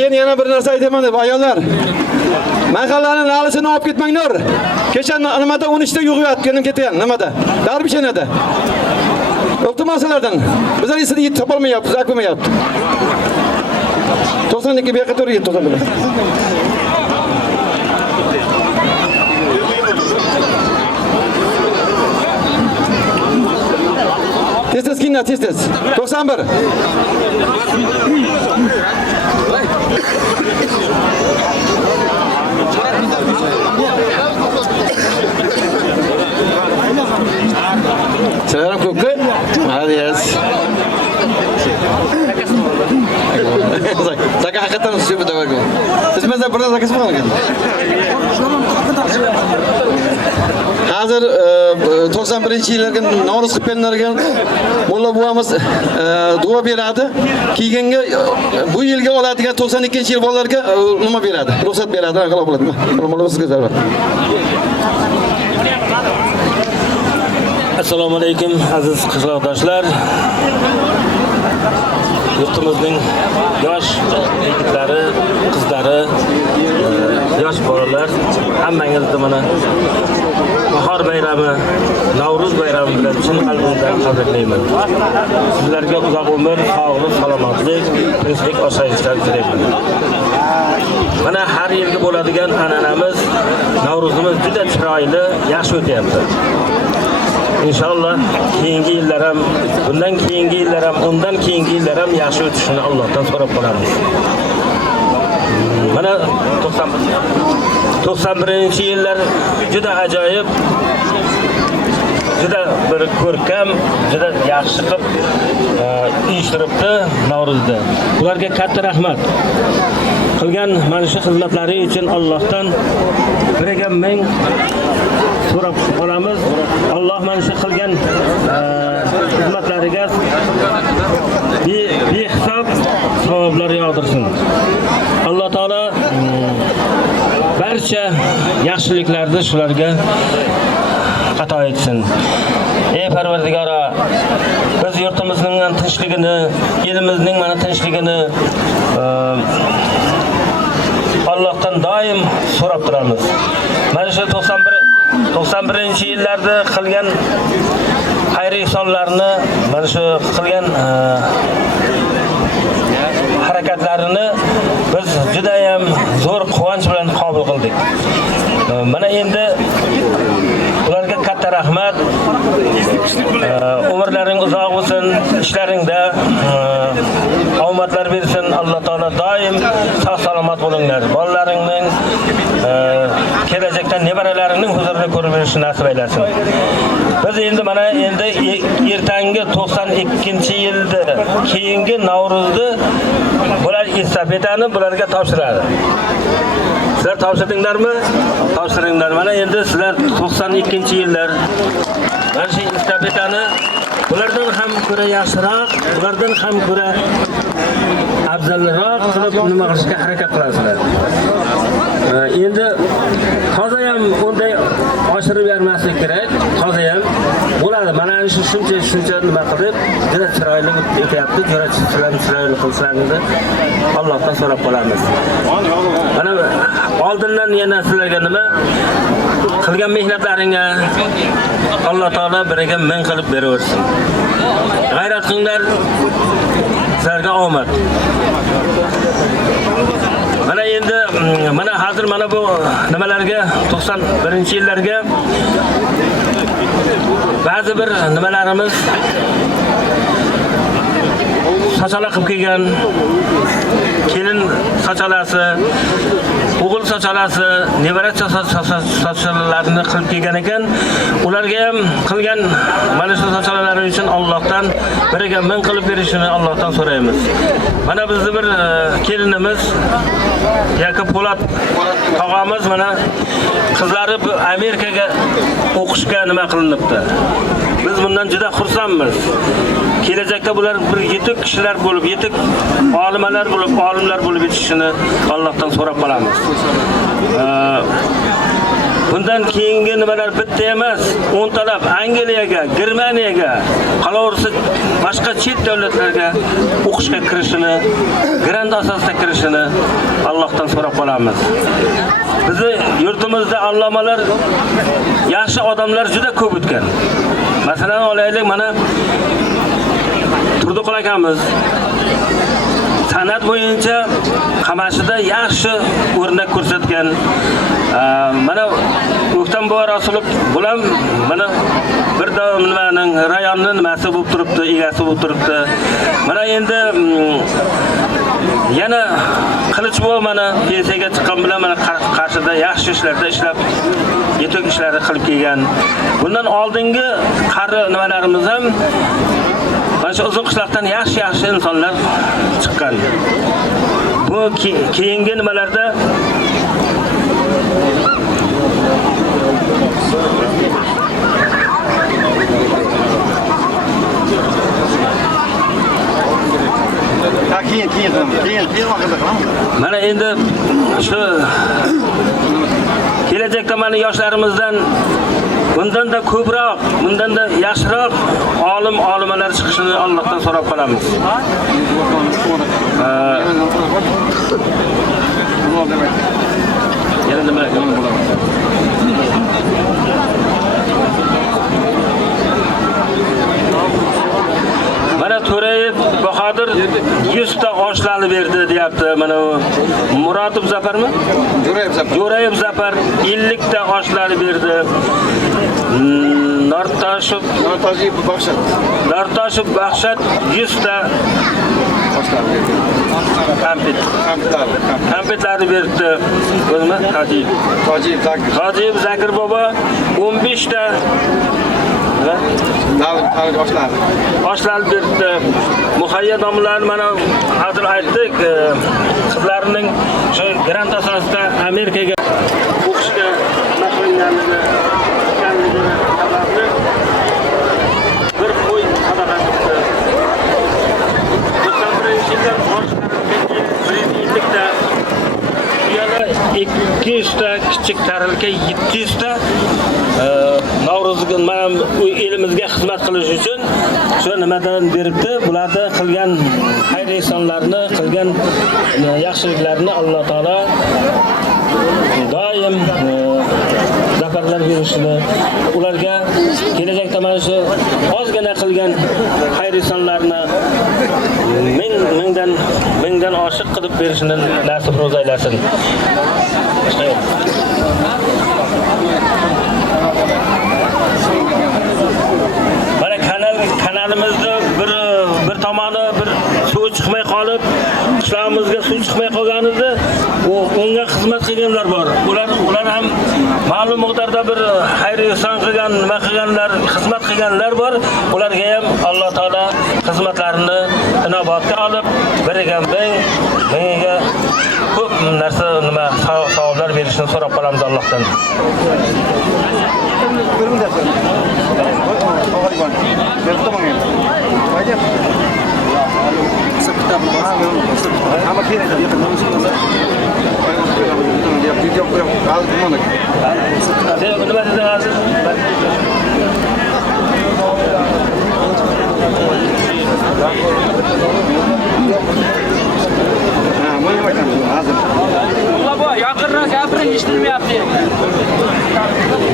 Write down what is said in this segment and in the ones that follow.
Keyin yana bir narsa aytaman deb ayollar. Mahallaning nalisini olib ketmanglar. Kecha nimada 13 ta yug'yotganim ketgan, nimada? Darbishanada. Iltimosalardan. Bizlar esa yetib topolmayapmiz, akılmayapti. 92 bu yoqqa to'g'ri yetib to'g'ri. Tez kinna, tez. 91. Selam ko'kka. Hadi yaz. Zaka hakikaten shu bu davrga. Siz mazza bir zakasi bor ekan. Hozir 91-yillarga Navro'z qilganlarga Molla buvamiz duo beradi. Keyingi bu yilga oladigan 92-yil bolalarga nima beradi? Ruxsat beradi, aql bo'ladimi? Molla sizga zarur. Assalomu alaykum aziz qishloqdoshlar. Yurtimizning yosh yigitlari, qizlari, yosh bolalar hammangizni mana bahor bayrami, Navro'z bayrami bilan chin qalbimdan tabriklayman. Sizlarga uzoq umr, sog'lik, salomatlik, tinchlik, osoyishtalik tilayman. Mana har yilgi bo'ladigan an'anamiz Navro'zimiz juda chiroyli, yaxshi o'tyapti. İnşallah keyingi yillar ham, bundan keyingi yillar ham, undan keyingi yillar ham yaxshi o'tishini Allohdan so'rab qolamiz. Mana 91-yillar juda ajoyib, juda bir ko'rkam, juda yaxshi qilib uyushtiribdi Navro'zda. Ularga katta rahmat. Qilgan mana shu xizmatlari uchun Allohdan biriga ming so'rab qolamiz. Alloh mana shu qilgan xizmatlariga behisob savoblar yog'dirsin. Alloh taolo barcha yaxshiliklarni shularga ato etsin. Ey Parvardigoro, biz yurtimizning tinchligini, elimizning mana tinchligini Allohdan doim so'rab turamiz. Mana shu 91-yillarda qilgan xayr ihsonlarni, mana shu qilgan harakatlarini biz juda ham zo'r quvonch bilan qabul qildik. Mana endi ularga katta rahmat. Umrlaring uzoq bo'lsin, ishlaringda omadlar bersin. Alloh taolo doim sog' salomat bo'linglar. Bolalaringning kelajakda nevaralaringning huzurida ko'rib yurishni nasib aylasin. Biz endi mana ertangi 92-yilda keyingi Navro'zni bular estafetani bularga topshiradi. Sizlar topshirdinglarmi? Topshiringlar. Mana endi sizlar 92-yillar mana shu estafetani bulardan ham ko'ra yaxshiroq, bulardan ham ko'ra afzalroq qilib nima qilishga harakat qilasizlar. Endi toza ham unday oshirib bermaslik kerak. Toza ham bo'ladi. Mana shu shuncha nima qilib, juda chiroyli o'tyapti. Juda chiroyli qilsangiz Allohdan so'rab qolamiz. Mana oldindan yana sizlarga nima qilgan mehnatlaringga Alloh taolo biriga ming qilib beraversin. G'ayrat qilinglar. Sizlarga omad. Mana endi mana hozir mana bu nimalarga 91-yillarga ba'zi bir nimalarimiz sachala qilib kelgan, kelin sachalasi, o'g'il sachalasi, nevara sachalarini qilib kelgan ekan. Ularga ham qilgan mana shu sachalalari uchun Allohdan biriga ming qilib berishini Allohdan so'raymiz. Mana bizning bir kelinimiz Yakub Po'lat tog'amiz mana qizlari Amerikaga o'qishga nima qilinibdi. Biz bundan juda xursandmiz. Kelajakda bular bir yetuk kishilar bo'lib, yetuk olimlar bo'lib, olimlar bo'lib yetishishini Allohdan so'rab qolamiz. bundan keyingi nimalar bitta emas, 10 talab Angliyaga, Germaniyaga, qolaversa boshqa chet davlatlarga o'qishga kirishini, grant asosida kirishini Allohdan so'rab qolamiz. Bizi yurtimizda allomalar, yaxshi odamlar juda ko'p o'tgan. Masalan, olaylik, mana Turdiqul akamiz san'at bo'yicha Qamashida yaxshi o'rnak ko'rsatgan. Mana O'ktamboy Rasulov bular mana bir nimaning rayonning nimasi bo'lib turibdi, egasi bo'lib turibdi. Mana endi yana Qilichboy mana pensiyaga chiqqan bilan mana Qarshida yaxshi ishlarda ishlab, yetuk ishlarni qilib kelgan. Bundan oldingi qari nimalarimiz ham mana shu uzun qishloqdan yaxshi insonlar chiqqan. Bu keyingi nimalarda keyin vaqtda qilamiz. Mana endi shu kelajakda mana yoshlarimizdan bundan da ko'proq, bundan da yaxshiroq olimalar chiqishini Allohdan so'rab qolamiz. Yana nima bo'laman? Mana To'rayev Bahodir 100 ta oshlarni berdi deyapti. Mana Murodov Zafarmi? Jo'rayev Zafar 50 ta oshlarni berdi. Nortashev Baxshat 100 ta Kampetlarni berdi. O'zimi Tojiyev Zakir bobo 15 ta oshlar berdi. Muhayya domlalar mana hozir aytdik, qizlarining shu grant asosida Amerikaga o'qishga mashg'ullanganligi sababli bir qo'y sadaqa qildi. 91-yildan boshqarilgan 200 ta kichik tarilka 700 ta Navro'zga mana elimizga xizmat qilish uchun shu nimadan beribdi. Bularda qilgan xayr ehsonlarni, qilgan yaxshiliklarni Alloh taolo doim zafarlar berishini, ularga kelajakda mana shu ozgina qilgan xayr ehsonlarni mingdan oshiq qilib berishini nasib ro'z aylasin. Mana kanalimizni bir tomoni bir suv chiqmay qolib, qishlog'imizga suv chiqmay qolganida, unga xizmat qilganlar bor. Ular ham ma'lum miqdorda bir xayr ehson qilgan, nima qilganlar, xizmat qilganlar bor. Ularga ham Alloh taolo xizmatlarini inobatga olib, biriga menga ko'p narsa nima savoblar berishini so'rab qolamiz Allohdan.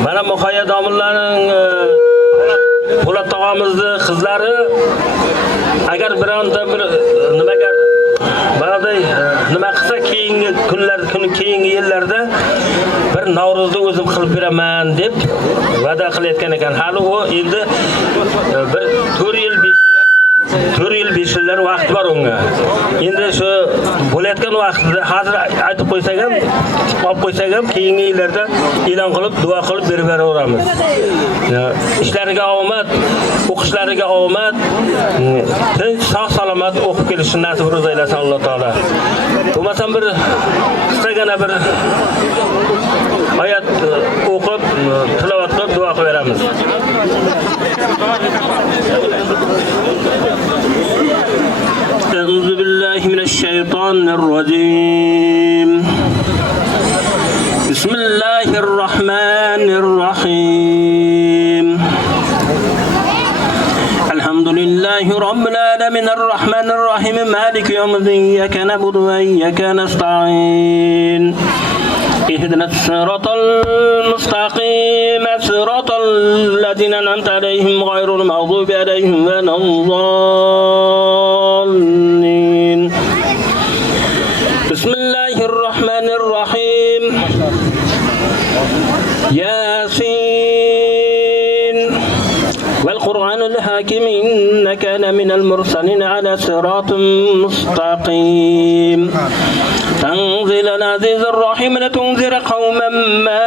Mana Muhayya domlalarning Po'lat tog'amizni qizlari agar bironta bir nimaga ba'day nima qilsa keyingi yillarda bir Navro'zni o'zim qilib beraman deb va'da qilayotgan ekan. Hali u endi bir 4 yil 5 yillar vaqt bor unga. Endi shu bo'layotgan vaqtida hozir aytib qo'ysak ham, olib qo'ysak ham keyingi yillarda e'lon qilib, duo qilib berib beraveramiz. Ishlariga omad, o'qishlariga omad, tinch, sog' salomat o'qib kelishini nasib ro'z aylasin Alloh taolo. Bo'lmasam bir qisqagina bir oyat o'qib, tilovat qilib duo qilamiz. أعوذ بالله من الشيطان الرجيم. بسم الله الرحمن alamin arrahmanir rahim maliki yawmiddin iyyaka na'budu va iyyaka nasta'in اهدنا الصراط المستقيم صراط الذين أنعمت عليهم غير المغضوب عليهم ولا الضالين بسم الله الرحمن الرحيم ياسين والقرآن الحكيم إنك لمن المرسلين على صراط مستقيم تنزيل العزيز الرحيم لتنذر قوما ما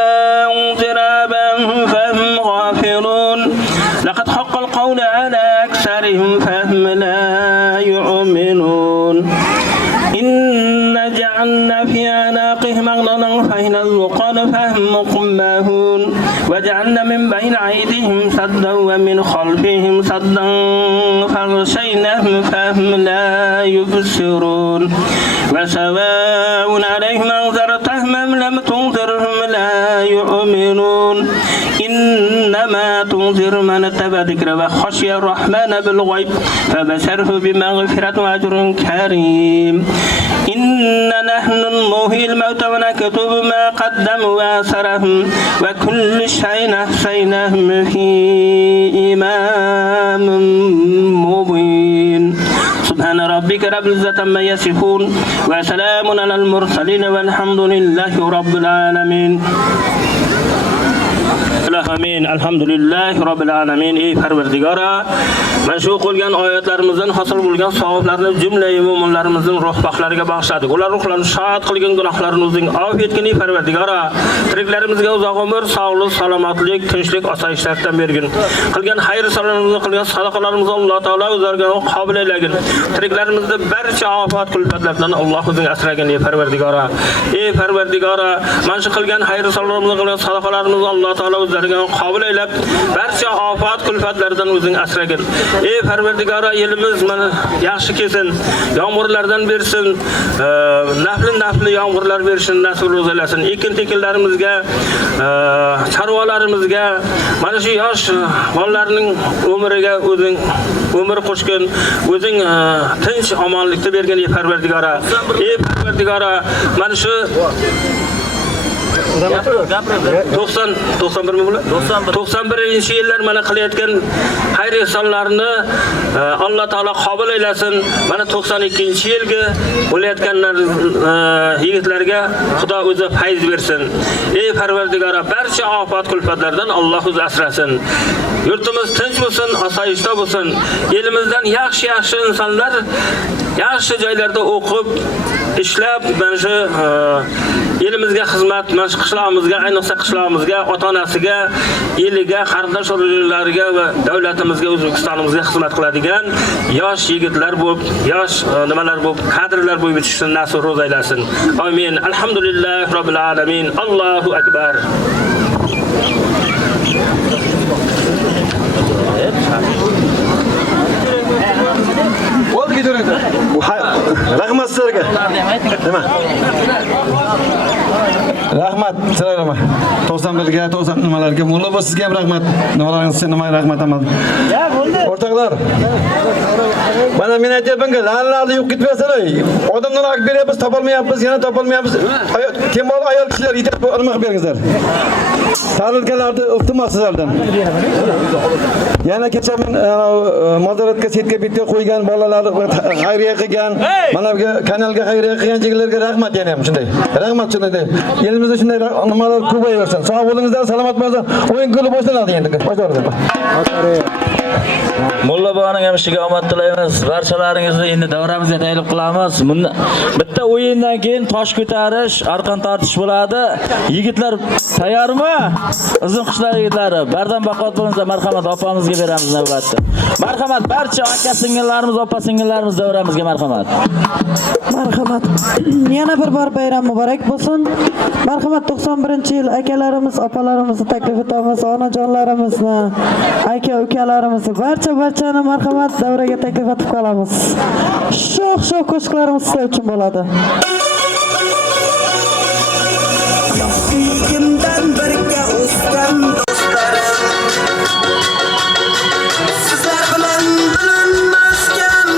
أنذر آباؤهم فهم غافلون لقد حق القول على أكثرهم فهم لا يؤمنون إن جعلنا في أعناقهم أغلالا فإن الذقان فهم مقماهون وجعلنا من بين أيديهم سدا ومن خلفهم سدا فغشيناهم فهم لا يبصرون وسواء عليهم أنذرتهم أم لم تنذرهم لا يؤمنون إنما تنذر من اتبع ذكر وخشي الرحمن بالغيب فبشره بمغفرة وأجر كريم إن نحن نحيي الموتى ونكتب ما قدموا وآثارهم وكل شيء أحصيناه في إمام مبين سبحان ربك رب العزة عما يصفون وسلام على المرسلين والحمد لله رب العالمين Amin. Alhamdulillah Rabbil alamin. Ey Parvardigora, mana shu qilgan oyatlarimizdan hosil bo'lgan savoblarni jumla mu'minlarimizning ruh baxtlariga bag'ishladik. Ular ruhlarini shod qilgan gunohlarimizning afv etgin ey Parvardigora. Tiriklarimizga uzoq umr, sog'lik, salomatlik, tinchlik, osoyishtalikdan bergin. Qilgan xayr salomlarimizni, qilgan sadaqalarimizni Alloh taolo o'zlariga qabul aylagin. Tiriklarimizda barcha ofat kulfatlardan Alloh o'zing asragin ey Parvardigora. Ey Parvardigora, mana shu qilgan xayr salomlarimizni, qilgan sadaqalarimizni Alloh taolo o'zlariga qabul aylab, barcha ofat kulfatlardan o'zing asragin. Ey Parvardigora, elimiz mana yaxshi kelsin, yomg'irlardan bersin, nafli yomg'irlar bersin, nasib ro'zalasin. Ekin-tekinlarimizga, chorvalarimizga, mana shu yosh bolalarning umriga o'zing umr qo'shgin, o'zing tinch omonlikni bergan ey Parvardigora. Ey Parvardigora, mana shu 91-yillar mana qilayotgan xayr ehsonlarni Alloh taolo qabul aylasin. Mana 92-yilga bo'layotganlar yigitlarga Xudo o'zi fayz bersin. Ey Parvardigora, barcha ofat kulfatlardan Alloh o'zi asrasin. Yurtimiz tinch bo'lsin, osoyishta bo'lsin. Elimizdan yaxshi insonlar yaxshi joylarda o'qib, ishlab, mana shu elimizga xizmat, mana shu qishlog'imizga, ayniqsa qishlog'imizga, ota-onasiga, eliga, qarindosh urug'lariga va davlatimizga, O'zbekistonimizga xizmat qiladigan yosh yigitlar bo'lib, yosh nimalar bo'lib, kadrlar bo'lib yetishishni nasib ro'z aylasin. Amin. Alhamdulillah Robbil alamin. Allohu akbar. Oldu gidiyoruz. Rahmat sizlarga. Nima? Rahmat sizlarga. 91ga, 90 nimalarga, mulla bu sizga ham rahmat. Nimalaringiz nima rahmat amal. O'rtoqlar. Mana men aytayapman-ku, la'nlarni yo'q ketmasalar. Odamdan haq beryapmiz, topolmayapmiz, yana topolmayapmiz. Kemol ayol kishilar yetib nima qilib beringizlar. Tarilganlarni iltimos sizlardan. Yana kecha men mozaratga setga bitga qo'ygan bolalar xayriya qilgan, mana bu kanalga xayriya qilgan jigirlarga rahmat yana ham shunday. Rahmat shunday. Elimizda shunday nimalar ko'payaversin. Sog' bo'lingizlar, salomat bo'lingizlar. O'yin kuni boshlanadi endi. Boshlanadi. Mulla boboning ham ishiga omad tilaymiz. Barchalaringizni endi davramizga taklif qilamiz. Bitta o'yindan keyin tosh ko'tarish, arqon tortish bo'ladi. Yigitlar tayyormi? Uzun qishlar yigitlari, bardam baqot bo'lingizlar. Marhamat, opamizga beramiz navbatda. Marhamat, barcha aka singillarimiz, opa singillarimiz davramizga marhamat. Marhamat. Yana bir bor bayram muborak bo'lsin. Marhamat, 91-yil akalarimiz, opalarimizni taklif etamiz, onajonlarimizni, aka-ukalarimizni, barchani marhamat davraga taklif etib qolamiz. Sho'x qo'shiqlarimiz sizlar uchun bo'ladi. Kimdan birga o'sgan do'stlarim, sizlar bilan bilinmasgan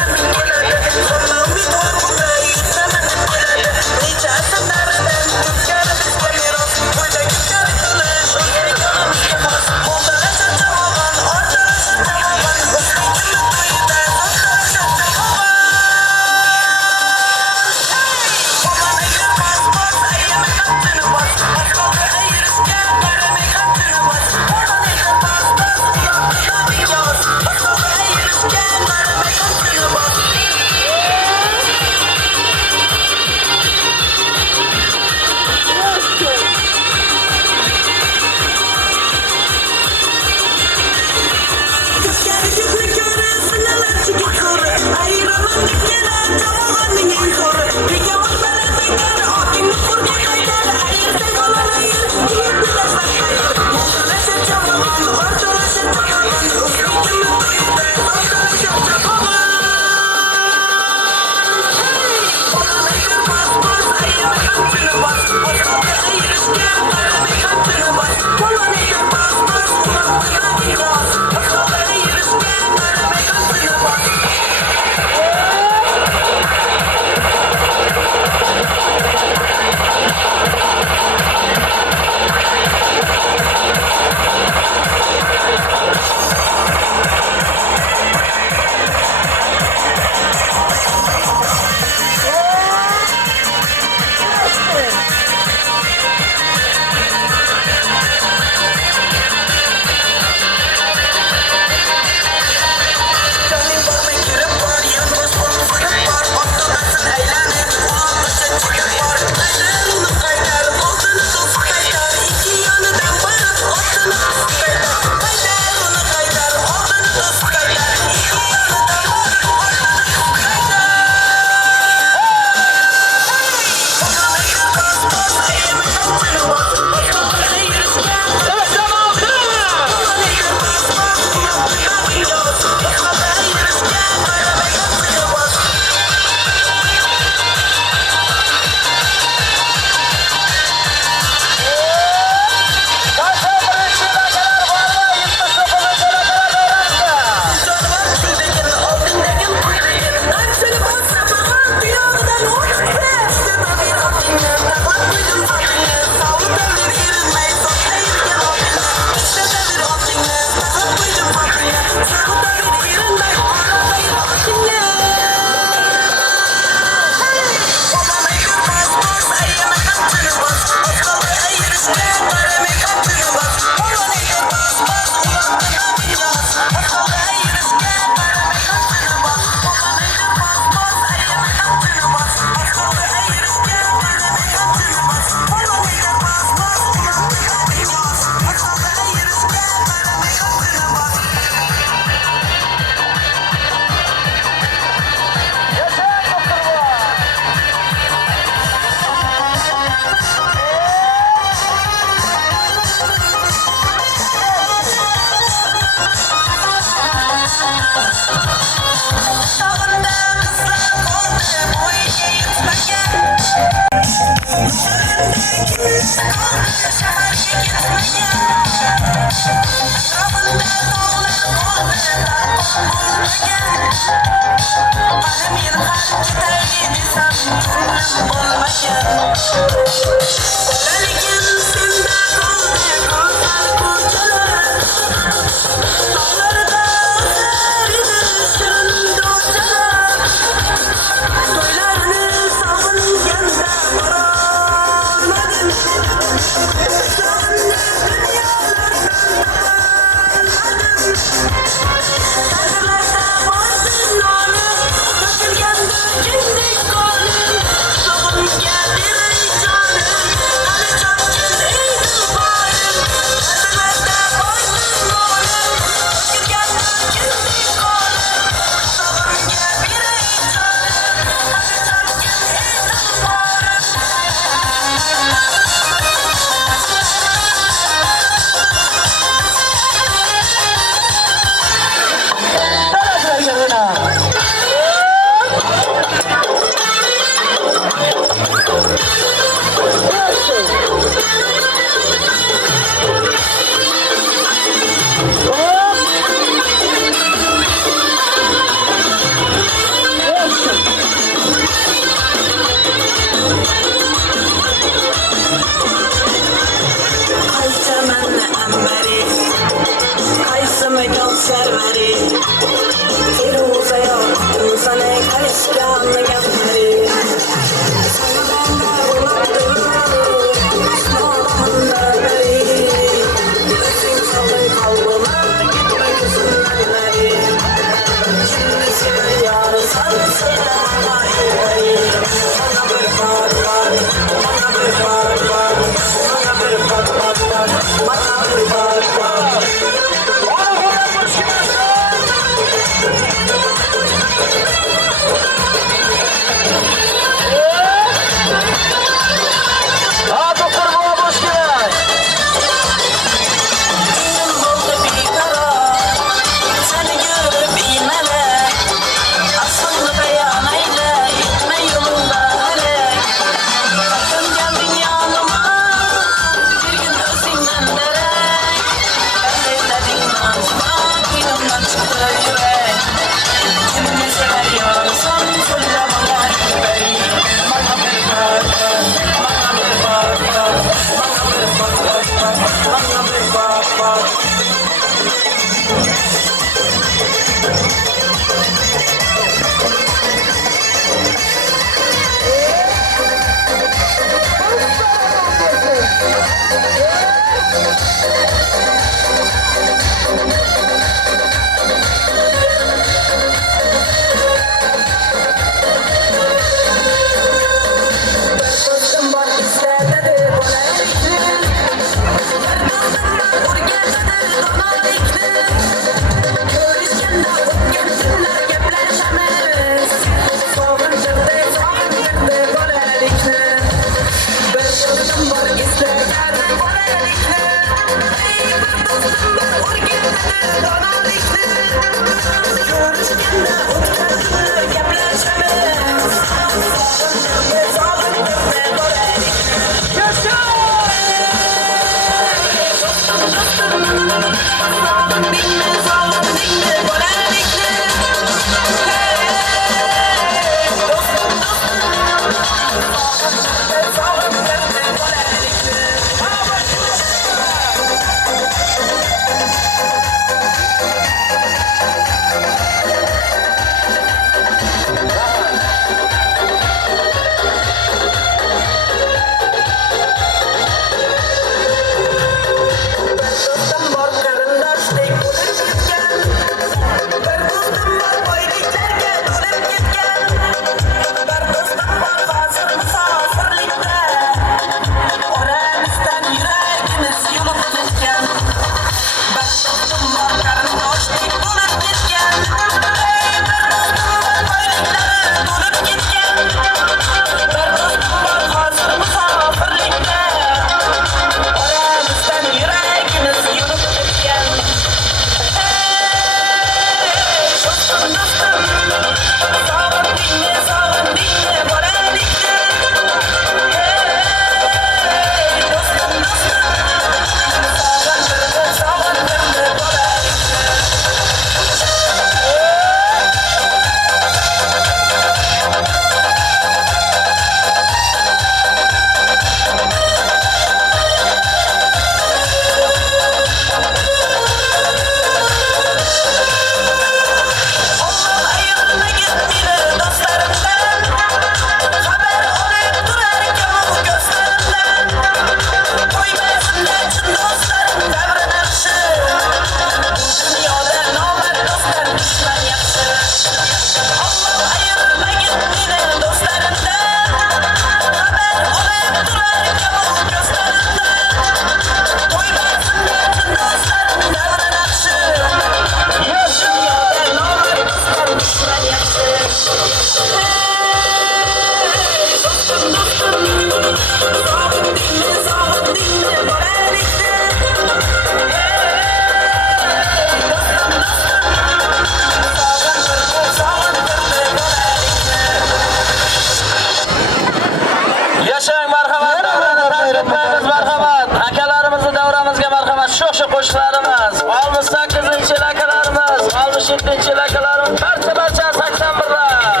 o'tmaymiz, marhamat. Akalarimizni davramizga marhamat. Shu qo'shiqlarimiz. 68-yil akalarimiz, 67-yil akalarimiz, barcha 81lar.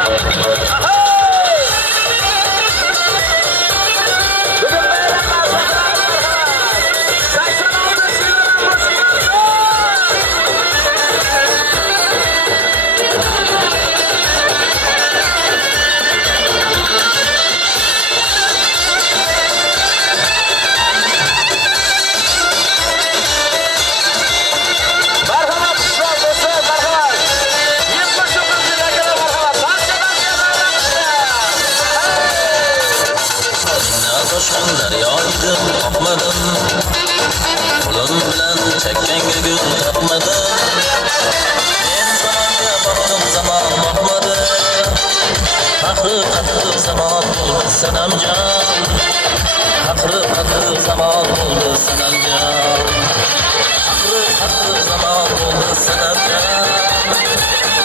Bugun bayram Toshqinlar yoydim, topmadim. Qo'lim bilan chakkanga gul topmadim. Men zamonga boqdim, zamon boqmadi. Qahri zamon bo'ldi sanamjon. Qahri zamon bo'ldi sanamjon. Qahri zamon bo'ldi sanamjon.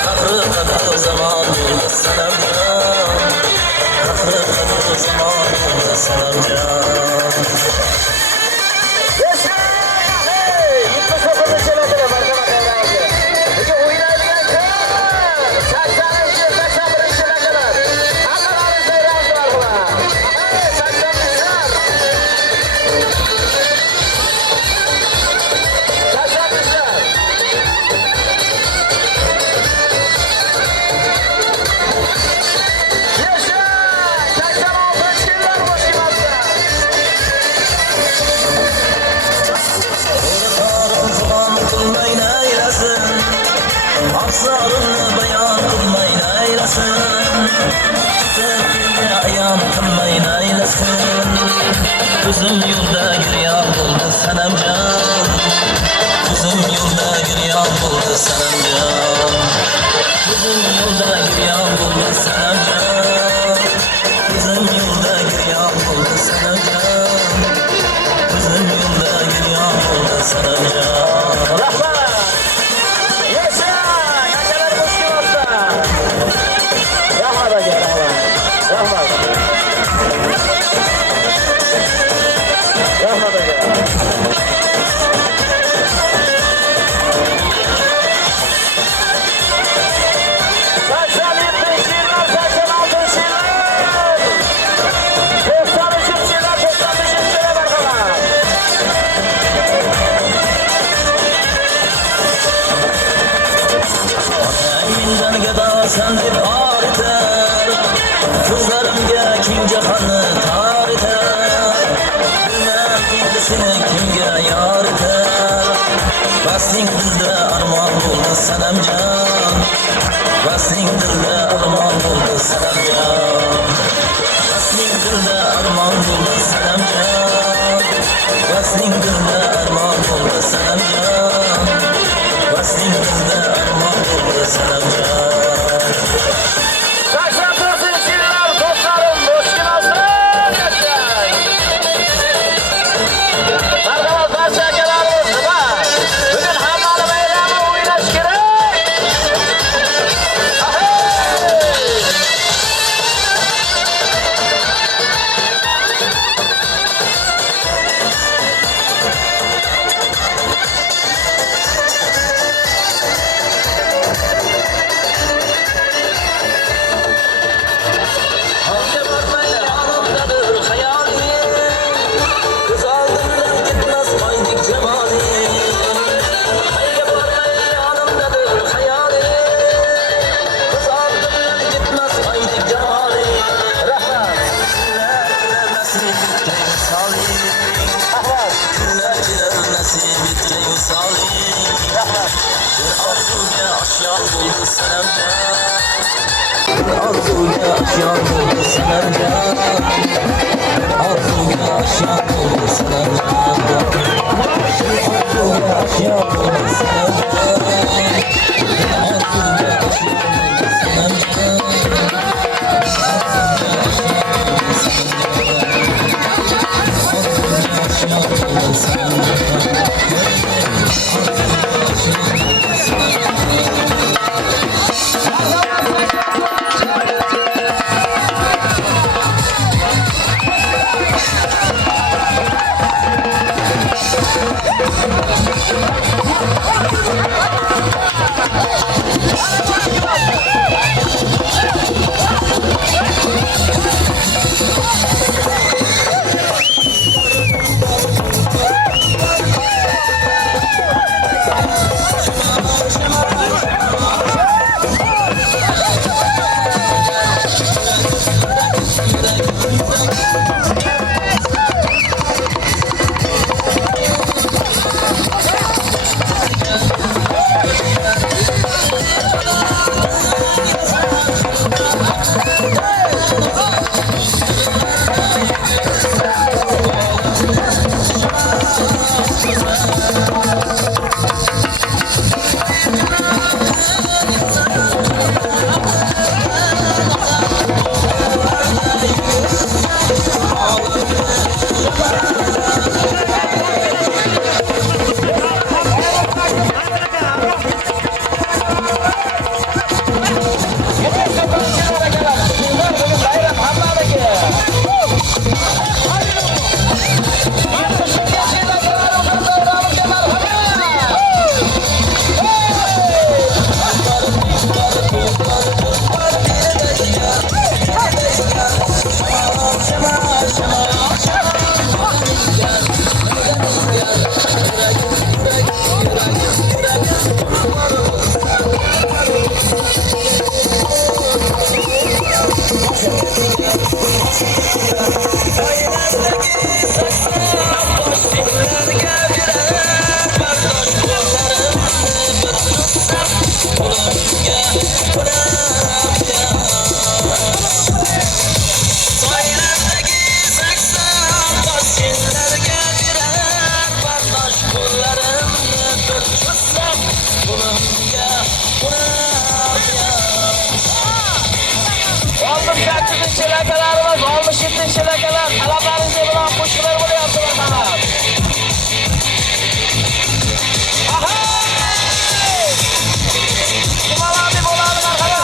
Qahri zamon bo'ldi sanamjon. Qahri zamon bo'ldi sanamjon. Afzalını bayan kılmayın aylasın. Sevgiyle ayağım kılmayın aylasın. Kızım yolda giryan oldu sanamcan. Kızım yolda giryan oldu sanamcan. Kızım yolda giryan oldu sanamcan. Kızım yolda giryan oldu sanamcan. Kızım yolda giryan oldu sanamcan. Sen deb oritar, ko'zlarimga keng jahonni toritar. Bilmam endi seni kimga yoritar. Basning dilda armon bo'ldi sanamjon. Basning dilda armon bo'ldi sanamjon. Basning dilda armon bo'ldi sanamjon. Basning dilda armon bo'ldi sanamjon. Basning dilda armon bo'ldi sanamjon. Arzuga aşyan oldu sanamcan. Arzuga aşyan oldu sanamcan. Arzuga aşyan oldu sanamcan. Arzuga aşyan oldu sanamcan. Olmuş 8-chi akalarimiz, olmuş 7-chi akalar talablaringiz bilan qo'shiqlar bo'lyapti marhamat. Aha! Kumaladi bo'ladi marhamat.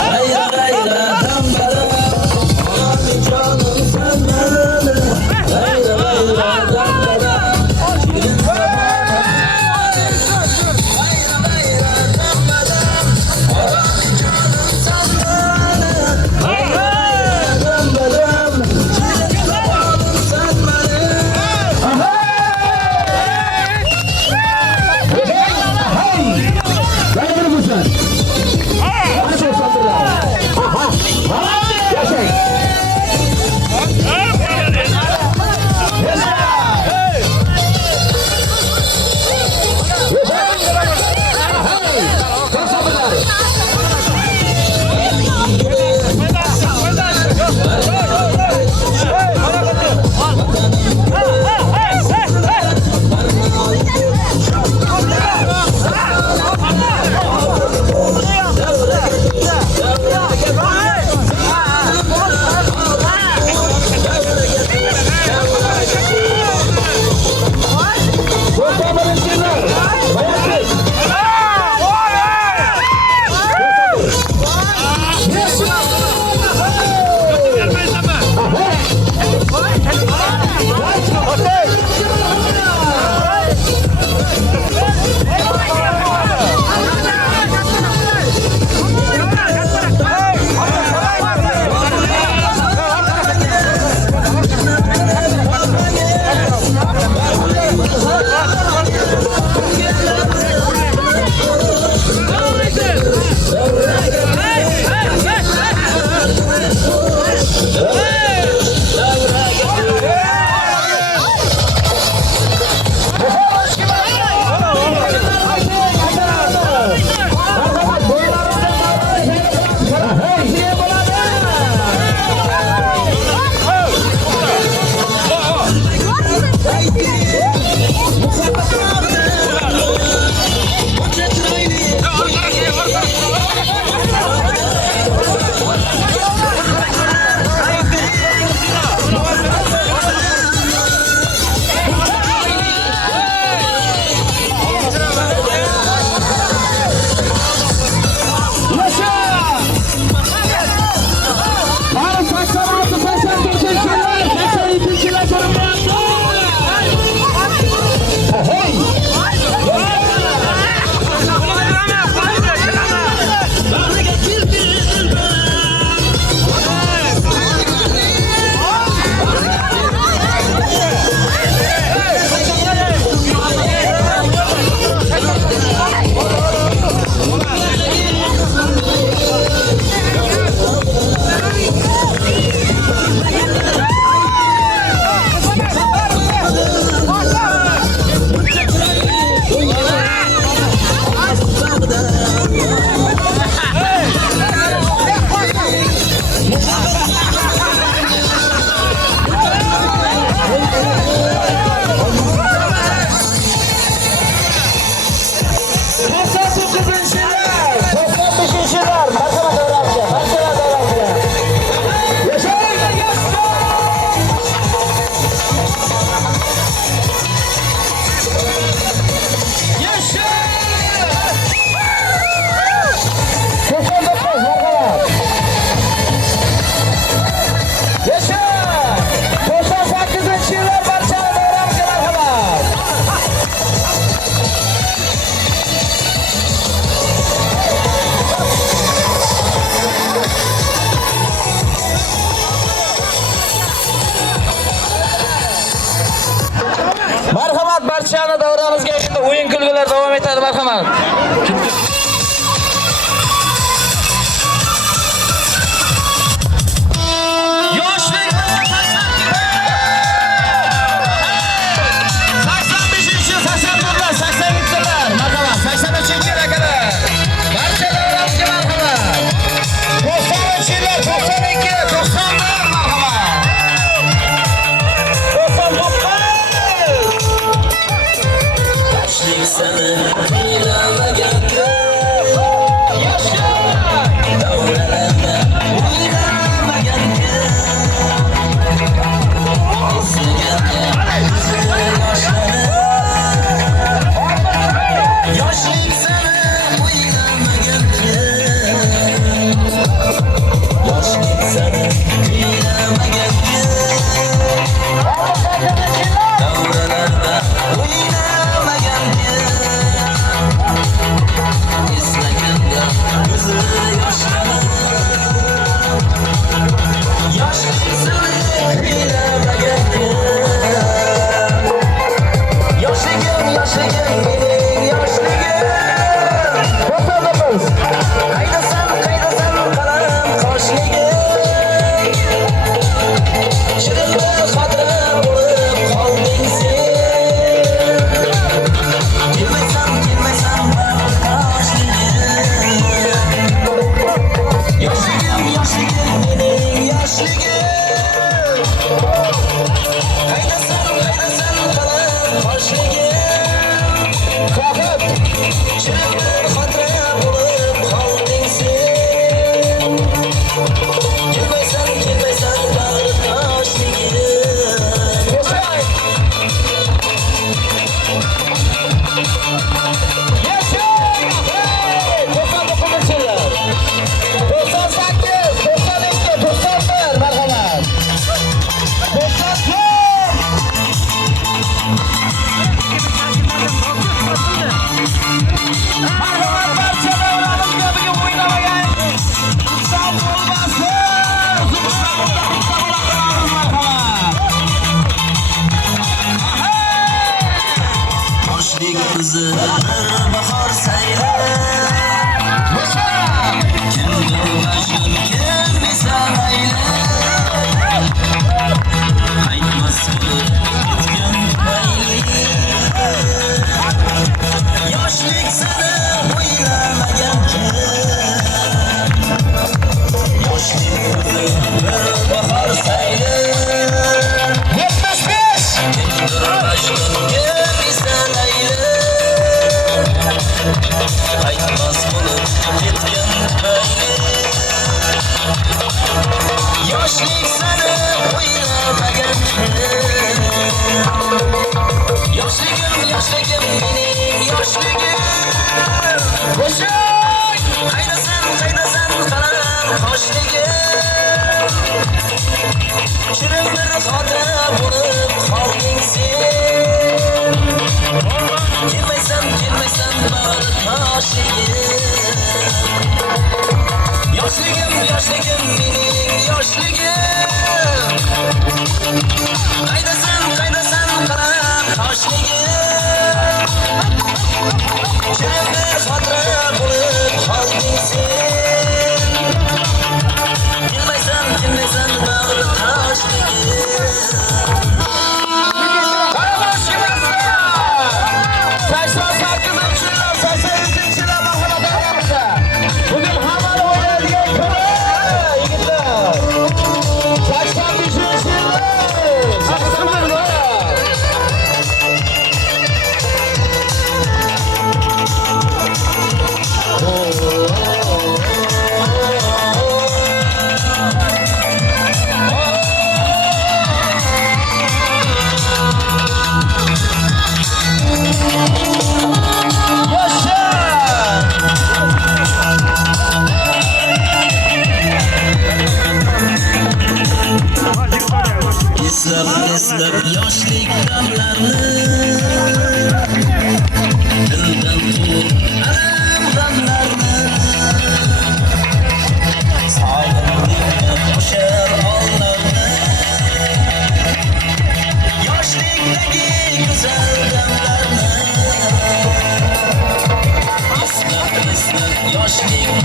Hayra hayra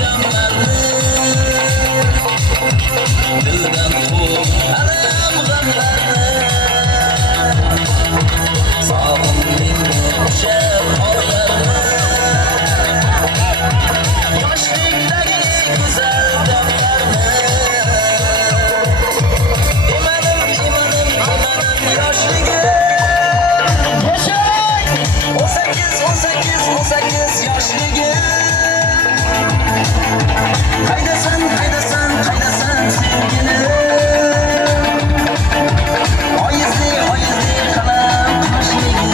damlarni dildan quvib alam g'amlarni sog'indim o'sha oylarni yoshlikdagi go'zal damlarni imanim yoshligim yashay 18 yoshligim qaydasan sevgilim oyizli qalam yoshligim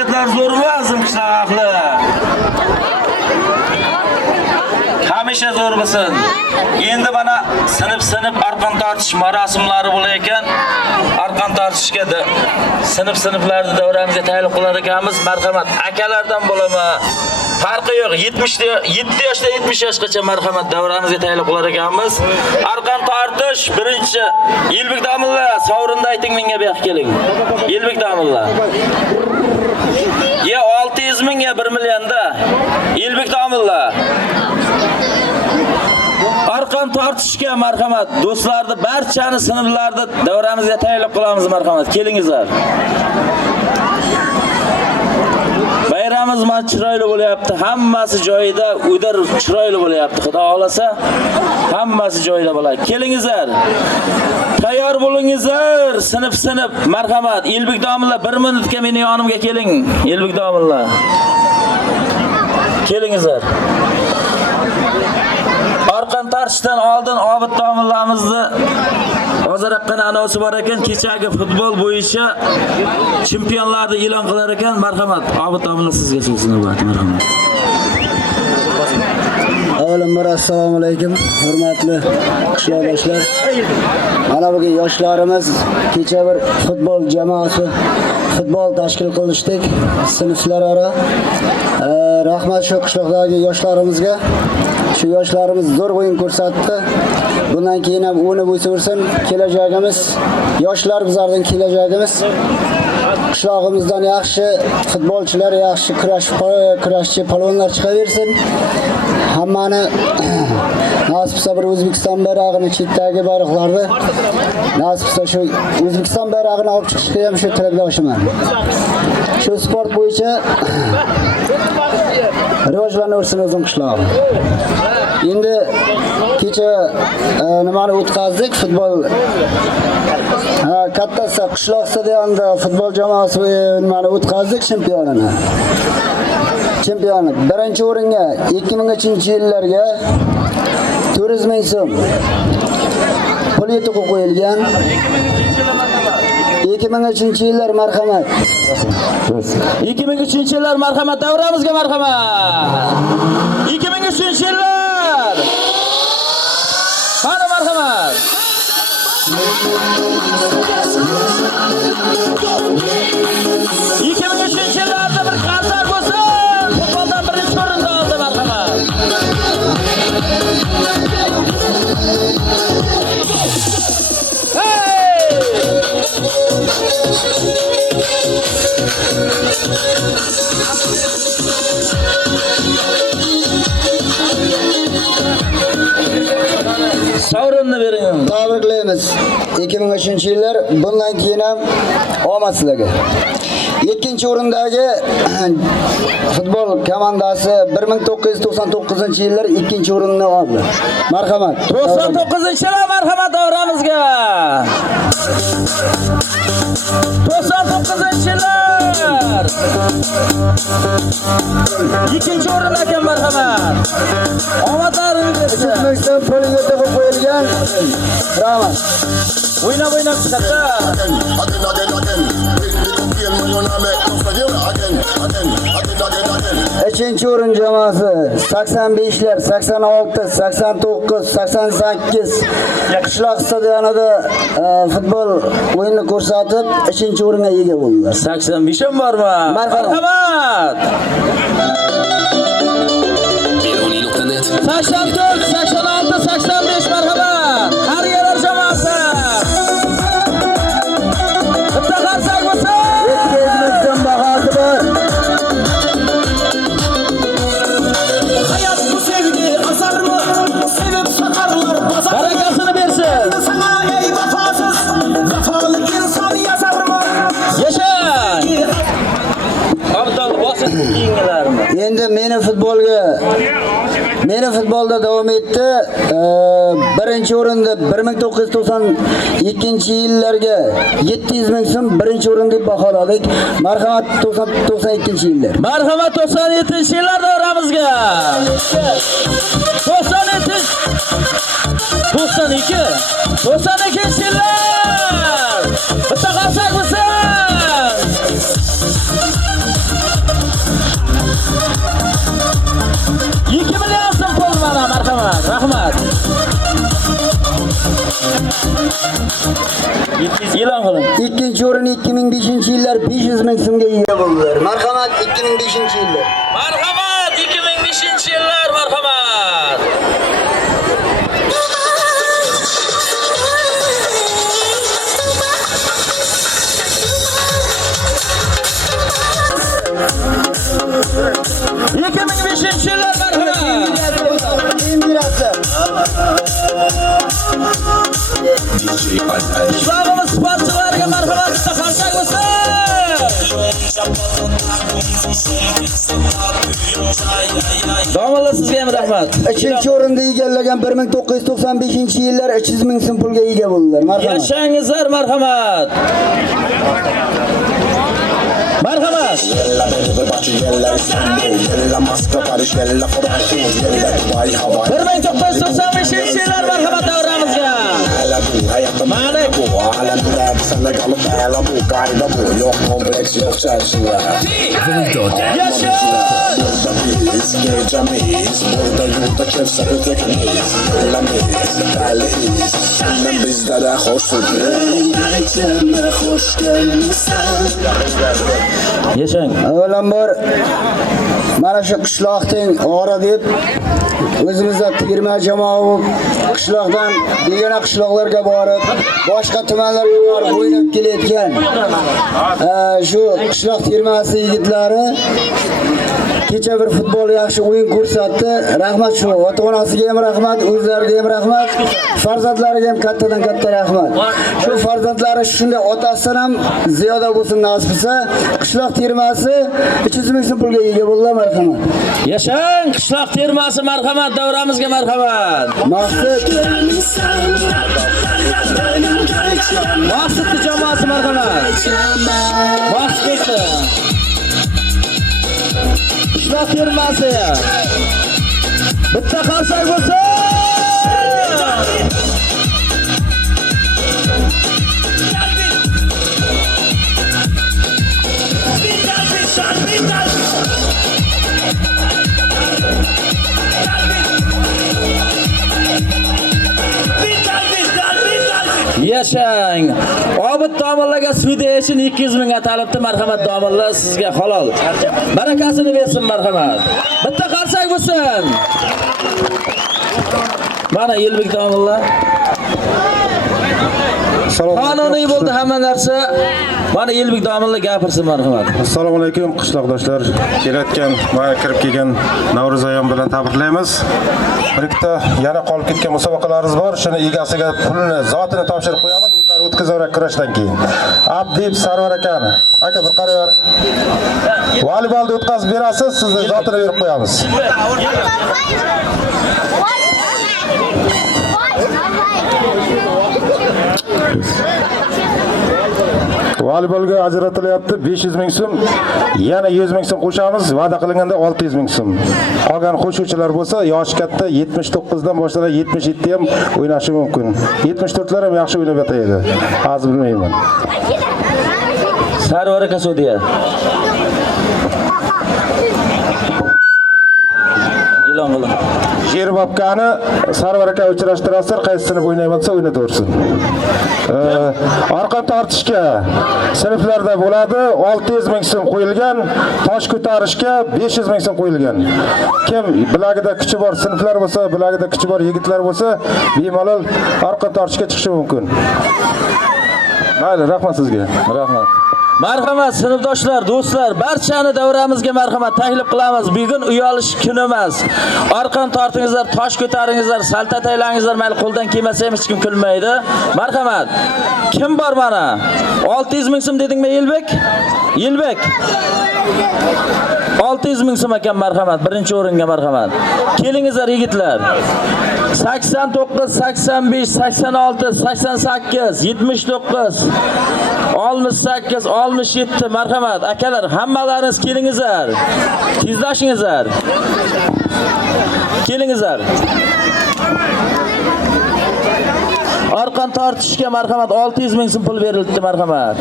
imkoniyatlar zo'rmi azim qishloq ahli? Hamisha zo'r bo'lsin. Endi mana sinf arqon tortish marosimlari bo'lar ekan. Arqon tortishga sinflarda davramizga tayyorlab qilar ekanmiz. Marhamat, akalardan bo'lama. Farqi yo'q. 7 yoshdan 70 yoshgacha marhamat davramizga tayyorlab qilar ekanmiz. Arqon tortish birinchi Elbek domilla sovrinda ayting menga bu yoqqa keling. Elbek domilla. Ya 600 ming ya 1 millionda. Elbek domilla. Arqon tortishga marhamat do'stlarni barchani sinflarda davramizga tayyorlab qolamiz marhamat. Kelingizlar. Bayramimiz mana chiroyli bo'layapti. Hammasi joyida, udar chiroyli bo'layapti. Xudo xolasa hammasi joyida bo'ladi. Kelingizlar. Tayyor bo'lingizlar. Sinf marhamat. Elbek domilla 1 minutga meni yonimga keling. Elbek domilla. Kelingizlar. Arqon tortishdan oldin Obid domillamizni hoziraqana anonsi bor ekan, kechagi futbol bo'yicha chempionlarni e'lon qilar ekan. Marhamat, Obid domilla sizga so'z navbati, marhamat. Avvalambor assalomu alaykum, hurmatli qishloqdoshlar. Mana bugun yoshlarimiz kecha bir futbol jamoasi futbol tashkil qilishdik sinflararo. Rahmat shu qishloqdagi yoshlarimizga. Shu yoshlarimiz zo'r o'yin ko'rsatdi. Bundan keyin ham o'ynab o'saversin. Kelajagimiz, yoshlar bizlarning kelajagimiz. Qishlog'imizdan yaxshi futbolchilar, yaxshi kurashchi palvonlar chiqaversin. Hammani nasibsa bir O'zbekiston bayrog'ini chetdagi bayroqlarni nasibsa shu O'zbekiston bayrog'ini olib chiqishga ham shu tilakdoshiman. Shu sport bo'yicha rivojlanaversin o'zim qishlog'im. Endi kecha nimani o'tkazdik? Futbol kattasi qishloq stadionida futbol jamoasi nimani o'tkazdik chempionini. Chempionat birinchi o'ringa 2000-yillarga 400 ming so'm pul yetib qo'yilgan. 2003-yillar marhamat. 2003-yillar marhamat, davramizga marhamat. 2003-yillar. Mana marhamat. 2003-yillarda bir qarsar bo'lsin. Futboldan birinchi o'rinda oldi marhamat. Sovrinni bering. Tabriklaymiz. 2003-yillar bundan keyin ham omad sizlarga. 2-o'rindagi futbol komandasi 1999-yillar 2-o'rinni oldi. Marhamat. 99-yillar marhamat davramizga. 99-yillar. 2-o'rin ekan marhamat. Omadlaringiz O'zbekiston poliyeti qilib qo'yilgan. Rahmat. O'ynab chiqadi. Uchinchi o'rin jamoasi 85lar, 86, 89, 88 qishloq stadionida futbol o'yinini ko'rsatib, 3-o'ringa ega bo'ldilar. 85 ham bormi? Marhamat. 84, 86, 85 marhamat. Qariyalar jamoasi. Bitta qarsak bo'lsa, 700 ming so'm bahosi bor. Hayat bu sevgi azarmı? Sevip sakarlar bazar. barakasini bersin. Sana ey vefasız, vefalı insan yazar mı? Yasha. Abdul bosin kiyingilarmi? Endi meni futbolda davom etdi. Birinchi o'rinda 1992-yillarga 700 ming so'm birinchi o'rin deb baholadik. Marhamat 92-yillar. Marhamat 97-yillar davramizga. 92-yillar. Bitta qarsak bo'lsin. Ikkinchi o'rin 2005-yillar 500 ming so'mga ega bo'ldilar. Marhamat 2005-yillar. Marhamat 2005-yillar marhamat. Yillar marhamat. Sağımız sporcularga marhamat, qarsak bo'lsin. Domla sizga ham rahmat. Uchinchi o'rinda egallagan 1995-yillar 300 ming so'm pulga ega bo'ldilar. Marhamat. Yashangizlar marhamat. Marhamat. 1995-yillar marhamat davramizga. Malik. Yashang. Avvalambor mana shu qishloqning ora deb o'zimizda 20 jamoa qishloqdan begona qishloqlarga borib, boshqa tumanlarga borib o'ynab kelayotgan shu qishloq termasi yigitlari kecha bir futbol yaxshi o'yin ko'rsatdi. Rahmat shu ota-onasiga ham rahmat, o'zlariga ham rahmat, farzandlariga ham kattadan katta rahmat. Shu farzandlari shunday otasidan ham ziyoda bo'lsin nasib qilsa, qishloq termasi 300 ming so'm pulga ega bo'ldilar. Marhamat. Yashang qishloq termasi marhamat, davramizga marhamat. Maqsad Maqsad jamoasi marhamat. Maqsad qishloq termasi. Bitta qarsak bo'lsin. Yashang. Obid domlaga Swedish 200 ming atalibdi. Marhamat domlalar, sizga halol. Barakasini bersin marhamat. Bitta qarsak bo'lsin. Mana Yelbek domlalar. Qonuniy bo'ldi hamma narsa. Mana Yelbek domlalar gapirsin marhamat. Assalomu alaykum qishloqdoshlar. Kelayotgan va kirib kelgan Navro'z ayom bilan tabriklaymiz. Birikta yana qolib ketgan musobaqalarimiz bor. Shuni egasiga pulni, zotini topshirib qo'yamiz. O'zlari o'tkazavrak kurashdan keyin. Abdib Sarvar akani. Aka bir qarayver. Voleybolni o'tkazib berasiz, sizni zotini berib qo'yamiz. Voleybolga ajratilyapti 500 ming so'm, yana 100 ming so'm qo'shamiz, va'da qilinganda 600 ming so'm. Qolgan qo'shuvchilar bo'lsa, yoshi katta 79 dan boshlab 77 ham o'ynashi mumkin. 74lar ham yaxshi o'ynab yotadi. Hozir bilmayman. Sarvar aka Saudiya. E'lon qiling. Sherbobkani Sarvar aka uchrashtirasizlar, qaysisini o'ynayotsa o'ynataversin. Orqa tortishga sinflarda bo'ladi, 600 ming so'm qo'yilgan, tosh ko'tarishga 500 ming so'm qo'yilgan. Kim bilagida kuchi bor sinflar bo'lsa, bilagida kuchi bor yigitlar bo'lsa, bemalol orqa tortishga chiqishi mumkin. Mayli, rahmat sizga. Rahmat. Marhamat sinfdoshlar, do'stlar, barchani davramizga marhamat taklif qilamiz. Bugun uyalish kuni emas. Orqan tortingizlar, tosh ko'taringizlar, salta taylangizlar, mayli qo'ldan kelmasa ham hech kim kulmaydi. Marhamat. Kim bor mana? 600 ming so'm dedingmi Yelbek? Yelbek. 600 ming so'm ekan marhamat. Birinchi o'ringa marhamat. Kelingizlar yigitlar. 89, 85, 86, 88, 79, 68, 67 marhamat. Akalar, hammalaringiz kelingizlar. Tezlashingizlar. Kelingizlar. Orqan tortishga marhamat 600 ming so'm pul berildi marhamat.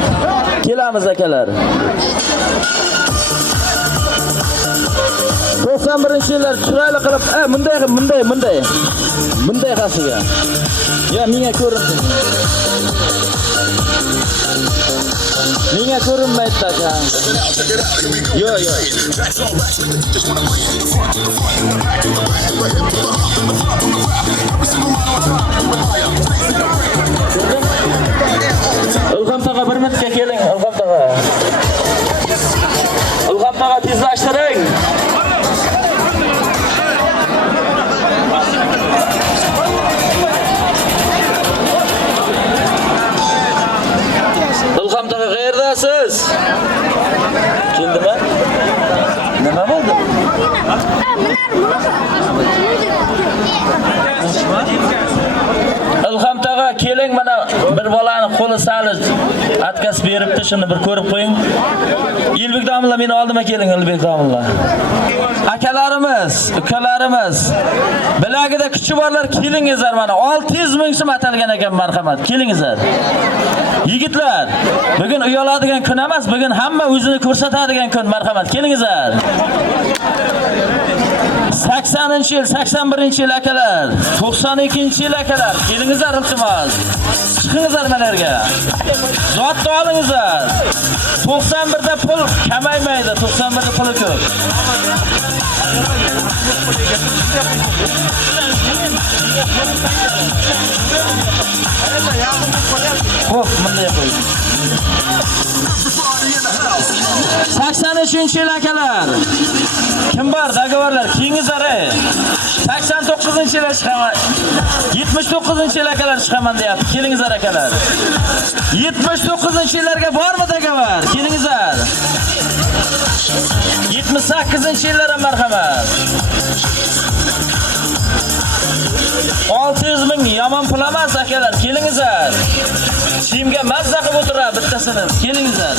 Kelamiz akalar. 91-yillar chiroyli qilib, bunday qasiga. Ya menga ko'rinsin. Menga ko'rinmaydi akam. Yo'q, yo'q. Ilhom tog'a bir minutga keling, Ilhom tog'a. Ilhom tog'a tezlashtiring. Ilhom tog'a qayerdasiz? Keldimi? Nima bo'ldi? Ilhom tog'a keling, mana bir bolani qo'li sali atkasib beribdi, shuni bir ko'rib qo'ying. Elbek domla meni oldima keling, Elbek domla. Akalarimiz, ukalarimiz, bilagida kuchi borlar, kelingizlar mana 600 ming so'm atalgan ekan, marhamat, kelingizlar. Yigitlar, bugun uyaladigan kun emas, bugun hamma o'zini ko'rsatadigan kun, marhamat, kelingizlar. 80-yil, 81-yil akalar, 92-yil akalar, kelingizlar iltimos. Chiqingizlar mana yerga. Zotni olingizlar. 91da pul kamaymaydi, 91da pul ko'p. Xo'p, bunday qo'ying. 83-yil akalar. Kim bor? Dogovorlar, kengizlar. 89-yil chiqaman. 79-yil akalar chiqaman deyapti. Kelingizlar akalar. 79-yillarga bormi dogovor? Kelingizlar. 78-yillar ham marhamat. 600 ming yomon pul emas akalar, kelingizlar. Shimga mazza qilib o'tiradi bittasini. Kelingizlar.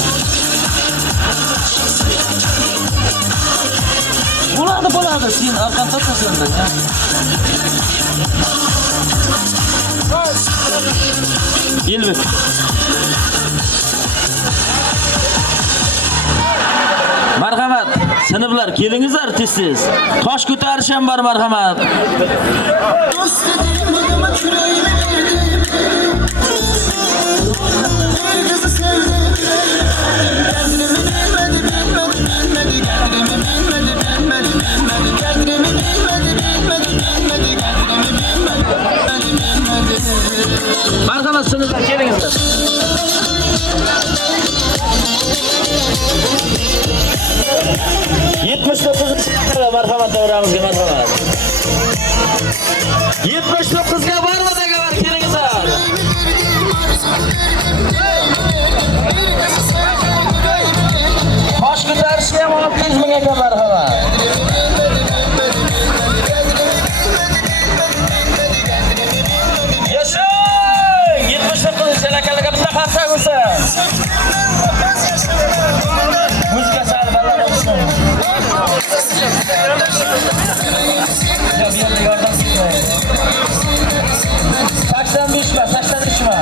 Bo'ladi, sen arqon toptasan. Elbek. Marhamat, sinflar kelingizlar tez-tez. Tosh ko'tarish ham bor, marhamat. Marhamat, sinflar kelingizlar. Marhamat, davramizga marhamat. 79 ga bormi dogovor, kelingizlar. Tosh ko'tarishga ham 600 ming ekan, marhamat. Yashang! 79 akalarga bitta qarsak bo'lsin. Muzika sal baland bo'lsin. Ya bir yerda yordam bermaydi. 85 mi? 83 mi?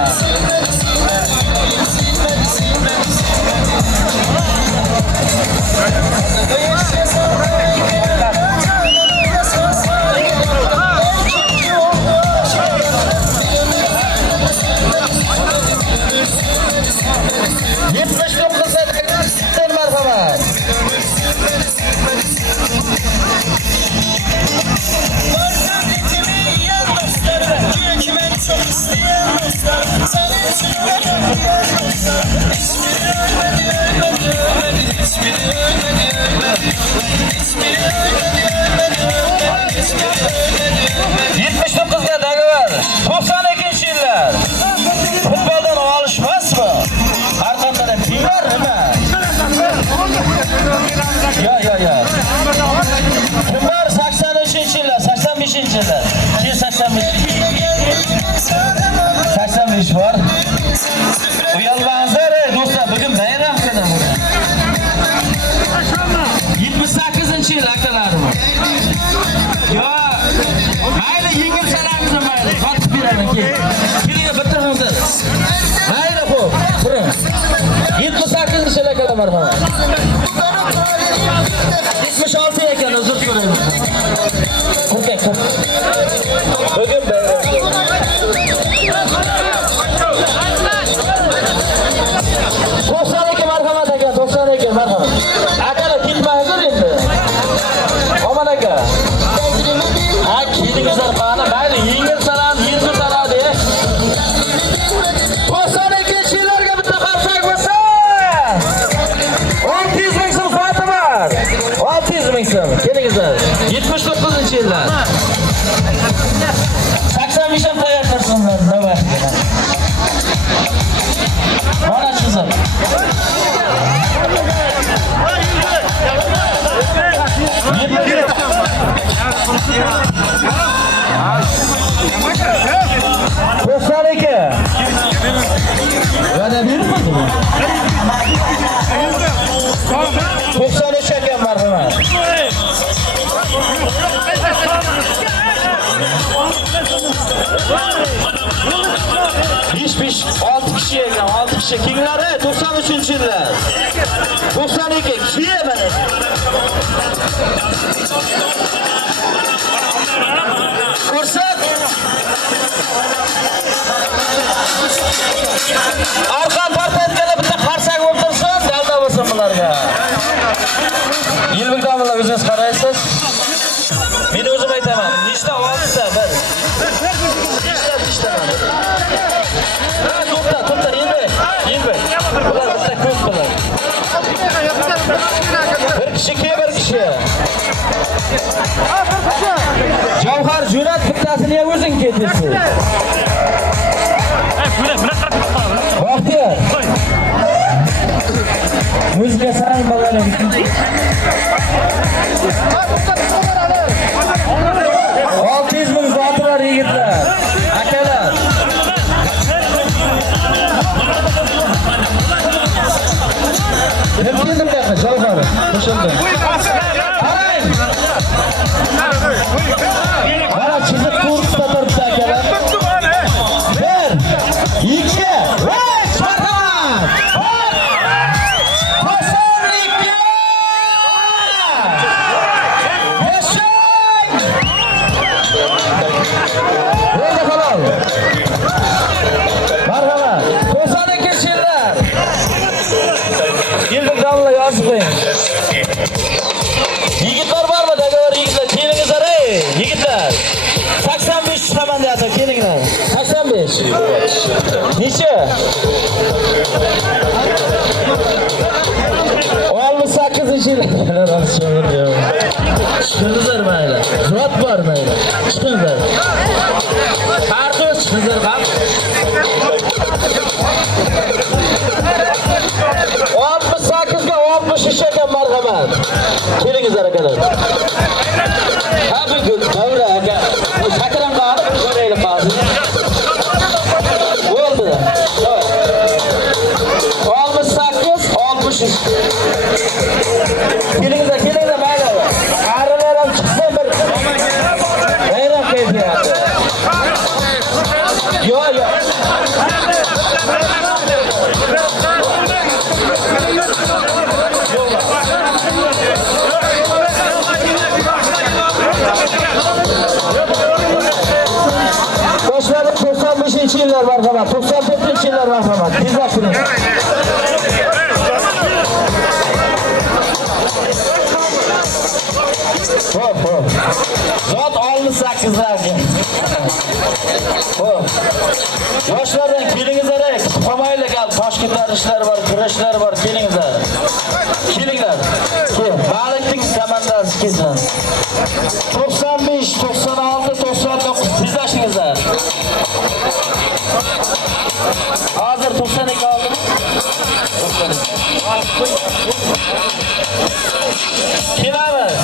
Var. Uyalmangizlar do'stlar, bugun bayram kuni. 78-yil akalarim. Yo, mayli yengil sanamizni mayli, sotib beraman keyin. Keling bitiramiz. Mayli xo'p, turing. 78-yil akalar marhamat. 76 ekan, uzr so'rayman. Qo'rqing. Bugun bayram. To'g'ri 92. Va'da bermadimi? 93 ekan marhamat. Pish 6 kishi ekan, 6 kishi. Kinglari 93-yillar. 92 kishi mana. Ko'rsat. Arqon tortayotganda bitta qarsang o'tirsin, dalda bo'lsin bularga. Yilbek domlalar o'zingiz qaraysiz. Men o'zim aytaman, nechta 6 ta bir. Nechta. To'xta, endi. Bular bitta ko'p bular. Bir kishi. Javhar jo'nat bittasini ham o'zing ketyapsiz. Baxtiyor. Muzika sang bolalar. 600 ming zotirar yigitlar. Akalar. Bildim daqa Javhar. Qo'shildi. Qarang. Mana chiziq to'g'risida turibdi akalar. 1 2 Yigitlar bormi? Dagovar yigitlar, kelingizlar ey, yigitlar. 85 tomon deyapti, kelinglar. 85. Necha? 68-yillar. Chiqingizlar mayli. Zot bor mayli. Chiqingizlar. Farqi chiqingizlar ham. 68 ga 63 ekan marhamat. Kelingizlar akalar. Ha bu davra aka. Shakran qolib, ko'raylik hozir. Bo'ldi. 68 63. Kelingizlar mayli. Qarilar ham chiqsa bir. Bayram kayfiyati. Yo. Boşlarda 95-yillar marhamat, 94-yillar marhamat. Tezlashining. Hop. Zot 68larga. Hop. Yoshlardan kelingizlar, qolmaylik, Toshkentda ishlar bor, kurashlar bor, kelingizlar. Kelinglar. Malikning komandasi kelsin. 95, 96, 99 tezlashingizlar. Hozir 92 oldim. 92. Kelamiz.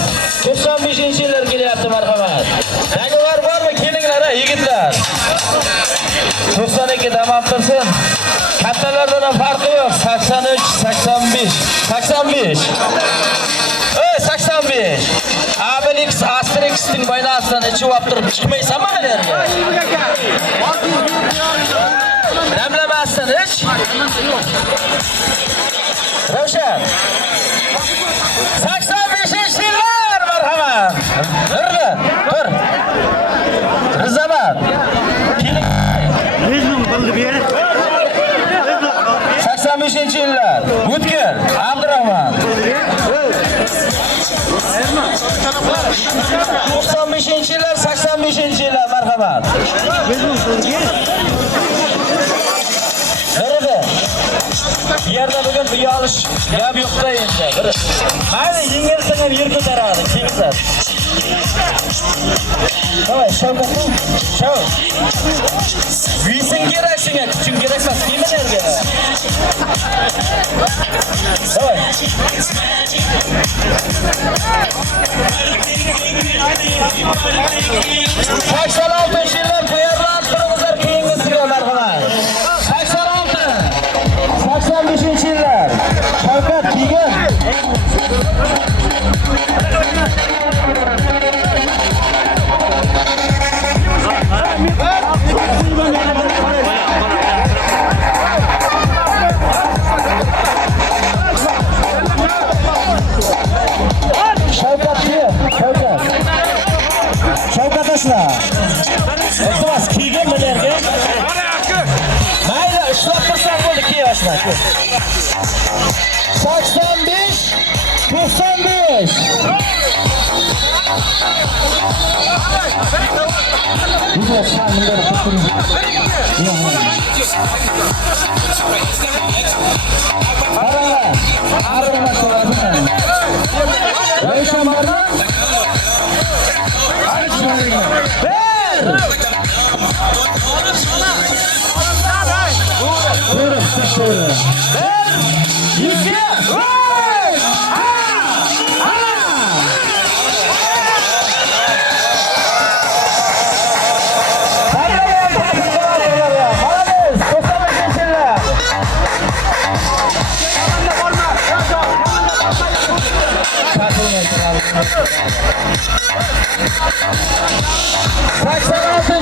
95-yillar kelyapti marhamat. Dagovar bormi? Kelinglar yigitlar. 92 tamam tursin. Kattalardan ham farqi yo'q. 83, 85. 85. 85. Obelix, Asterix'ning baynasidan ichib olib turib chiqmaysanmi qalerga? Namlamasdan hech. Ravshan. 85-yillar marhamat. Tur. Rizamat. Keling. 85-yillar. O'tkir. Abdurahmon. 95-yillar, 85-yillar marhamat. Nerede? Yerda bugun bu yolish gap yo'qda endi. Mayli, yengilsin ham yer ko'taradi, kelinglar. Давай, Shavkat. Vising kerak senga, kuching kerak emas, kiyimlarga. Давай. 86 yillar tayyorlanib turibsizlar keyingisiga marhamat. 86 85-yillar Shavkat Kigan Shavkat ashla. Iltimos kiygan bilarga. Mayli, ishlab tursan bo'ldi, kiy ashla. 85 95. Bunday sha'nlar tuturing. Qaranglar. Aralashtiradi. Rayshamlarni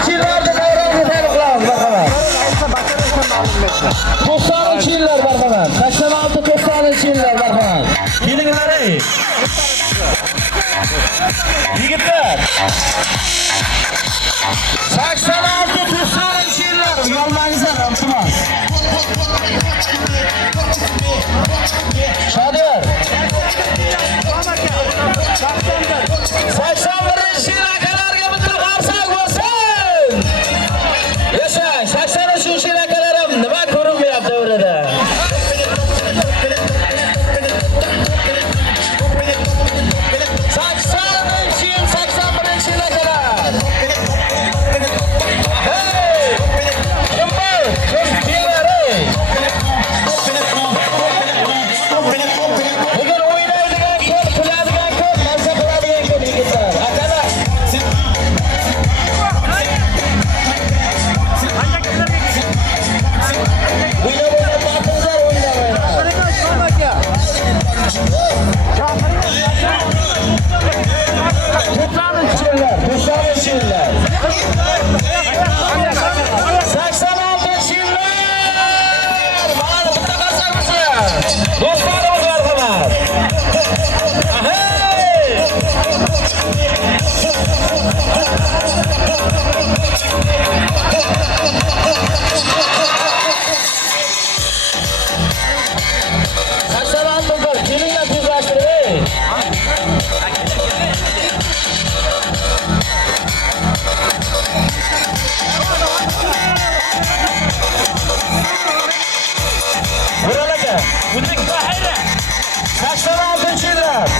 yillarda bayramni tabriklamiz marhamat. 90-yillar marhamat. 86-90-yillar marhamat. Kelinglar ey. Yigitlar. 86-90-yillar uyalmangizlar, iltimos. Shodiyor. 81-yil akalarga bitta qarsak bo'lsin. Yashang, 83-yil akalarim nima ko'rinmayapti o'rada. 81-yil akalar. Hey! Kim bor? Kim keladi? Bugun o'ynaydigan ko'p, kuladigan ko'p, narsa qiladigan ko'p yigitlar. Akalar.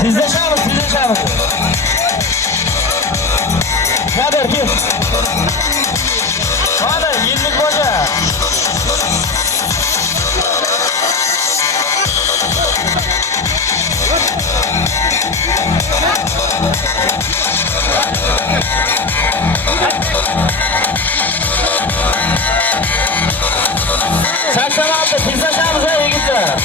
Tizlashamiz. Kadir kim? Mana yillik boja. Saksanaltı tizlashamiz yigitlar.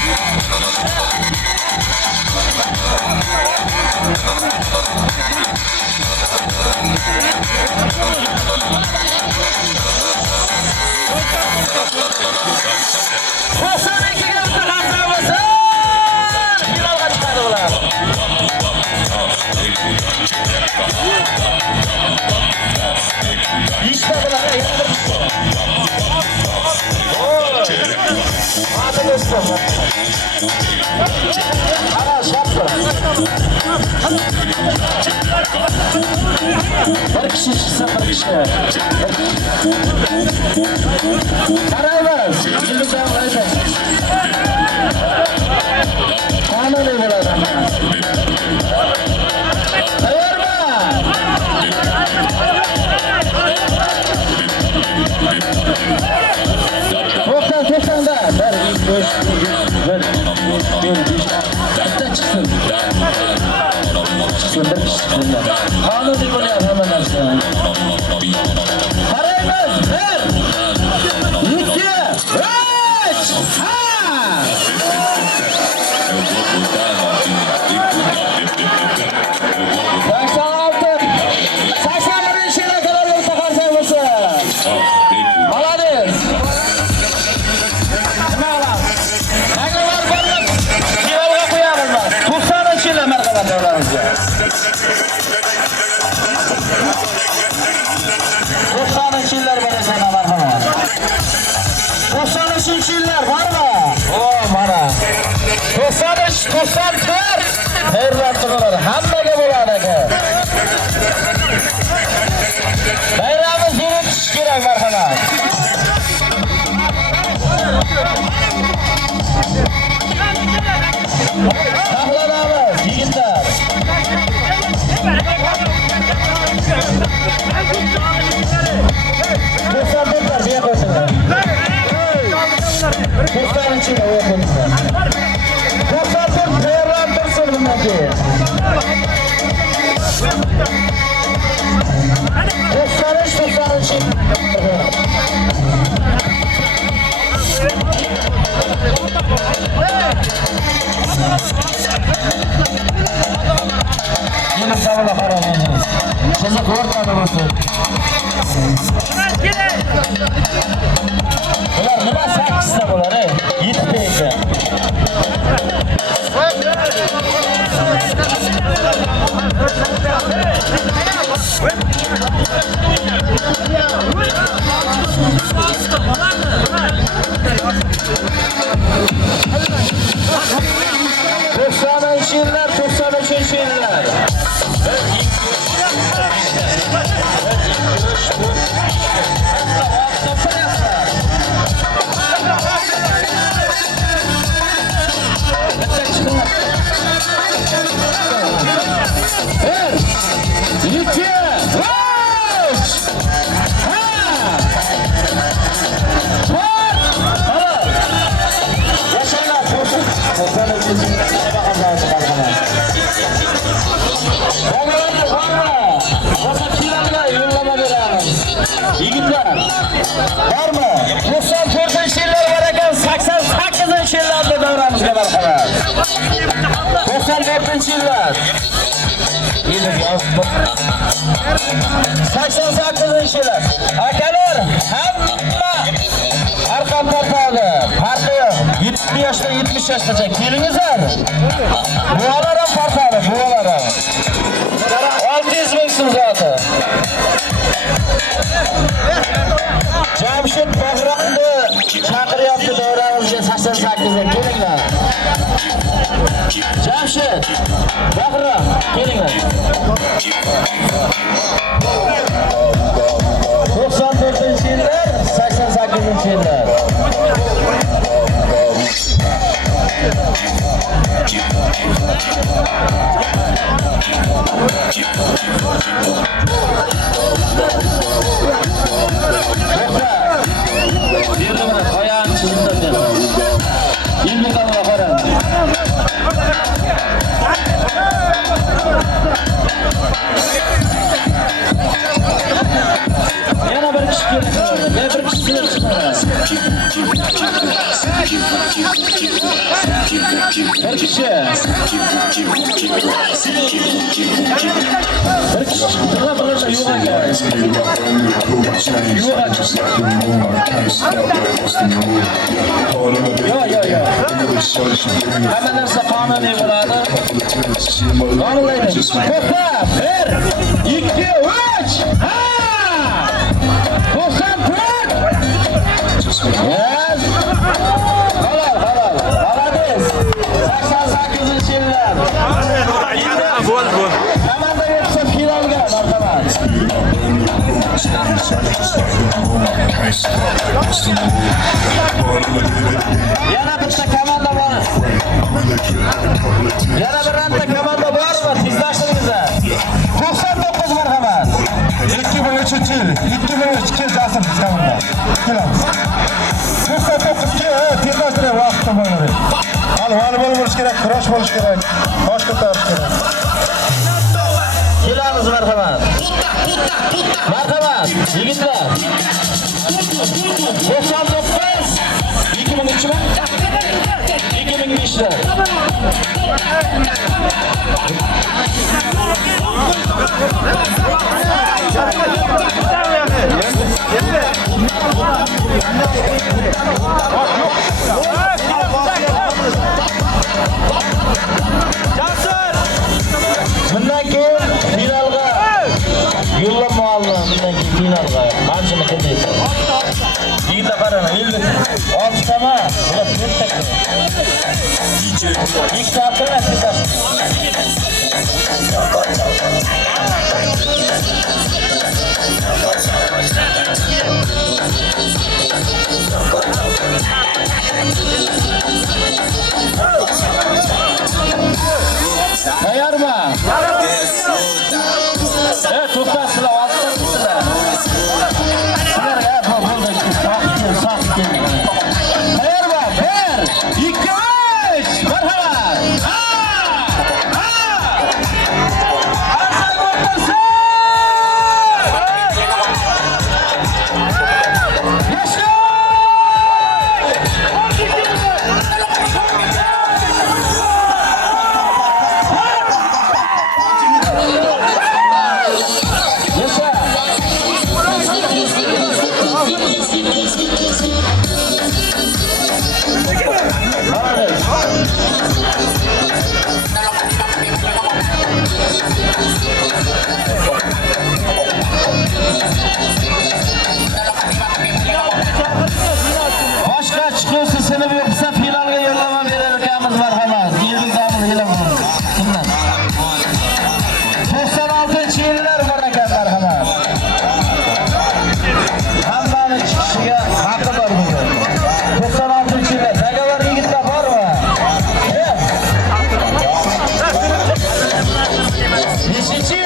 Bir kişi çıksa bir kişi. Karayımız. Yıldızdan koyacak. Kanuni bo'ladi. To'xtanda. Bir. Bitta chiqsin. chiqsin, bir kishi chiqsin. Qonuniy bo'lyapti hamma narsa. Qaraymiz. 1, 2, 3. Ha! Yillar bormi? O, mana. 93, 94. Xayrlar hammaga bo'ladi aka. Bayramiz yuritish kerak marhamat. Saqlanamiz yigitlar. To'xtatinglar, buyoq qo'yinglar. To'xtaning ichida qo'yinglar. To'xtatib, tayyorlantirsin bundan keyin. To'xtanish. Yine savunma karamıyorsunuz. Size korkmadı mısın? Ular nima 8 ta bo'lar, 7 ta ekan. Yıllar, 93 yıllar. Yigitlar, bormi? 94-yillar bor ekan, 88-yillarda davramizga marhamat. 94-yillar. 88-yillar. Akalar, hamma arqon tortadi. Farqi yo'q. 70 yoshdan 70 yoshgacha kelingizlar. Buvalar ham tortadi, buvalar ham. 600 ming so'm zoti. Jamshid Bahromni chaqiryapti davramizga 88 ga kelinglar. Jamshid Bahrom kelinglar. 94-yillar, 88-yillar. Yana bir kishi hamma narsa qonuniy bo'ladi. Qonunlaydi. To'xtab, 1, 2, 3. Ha! To'xtab, tur. Yes. Halol. Halol. 88-yillar. Bo'l. Komanda yetsa finalga marhamat. Yana bitta komanda bor. Yana bir ranta komanda bormi? Tezlashtiringizlar. 99 marhamat. 2003-yil. 2003 keljasin biz komanda. Kelamiz. 99-ga tezlashtiring vaqtda bo'ladi. Hali bo'lish kerak, kurash bo'lish kerak. Tosh ko'tarish kerak. ukamiz marhamat. Marhamat, yigitlar. 99 2003 mi? 2005'ler. Bundan keyin finalga yo'llanma oldi. Bundan keyin finalga qanchani ketaysan? Yigitlar qarang, 50 oltitama, bular 4 ta. Ikkita aqllar sizlar. Tayyormi? To'xtasizlar, oltitasizlar. Sizlarga bo'ldi, tayyormi? 1 2 3 marhamat. Boshqa chiquvchi sinib yo'qsa finalga yo'llanma berar ekamiz marhamat. Yildiz e'lon qilamiz. Kimlar? 96-yillar bor ekan marhamat. Hammani chiqishiga haqqi bor bugun. 96-yillar. Zagovar yigitlar bormi? Beshinchi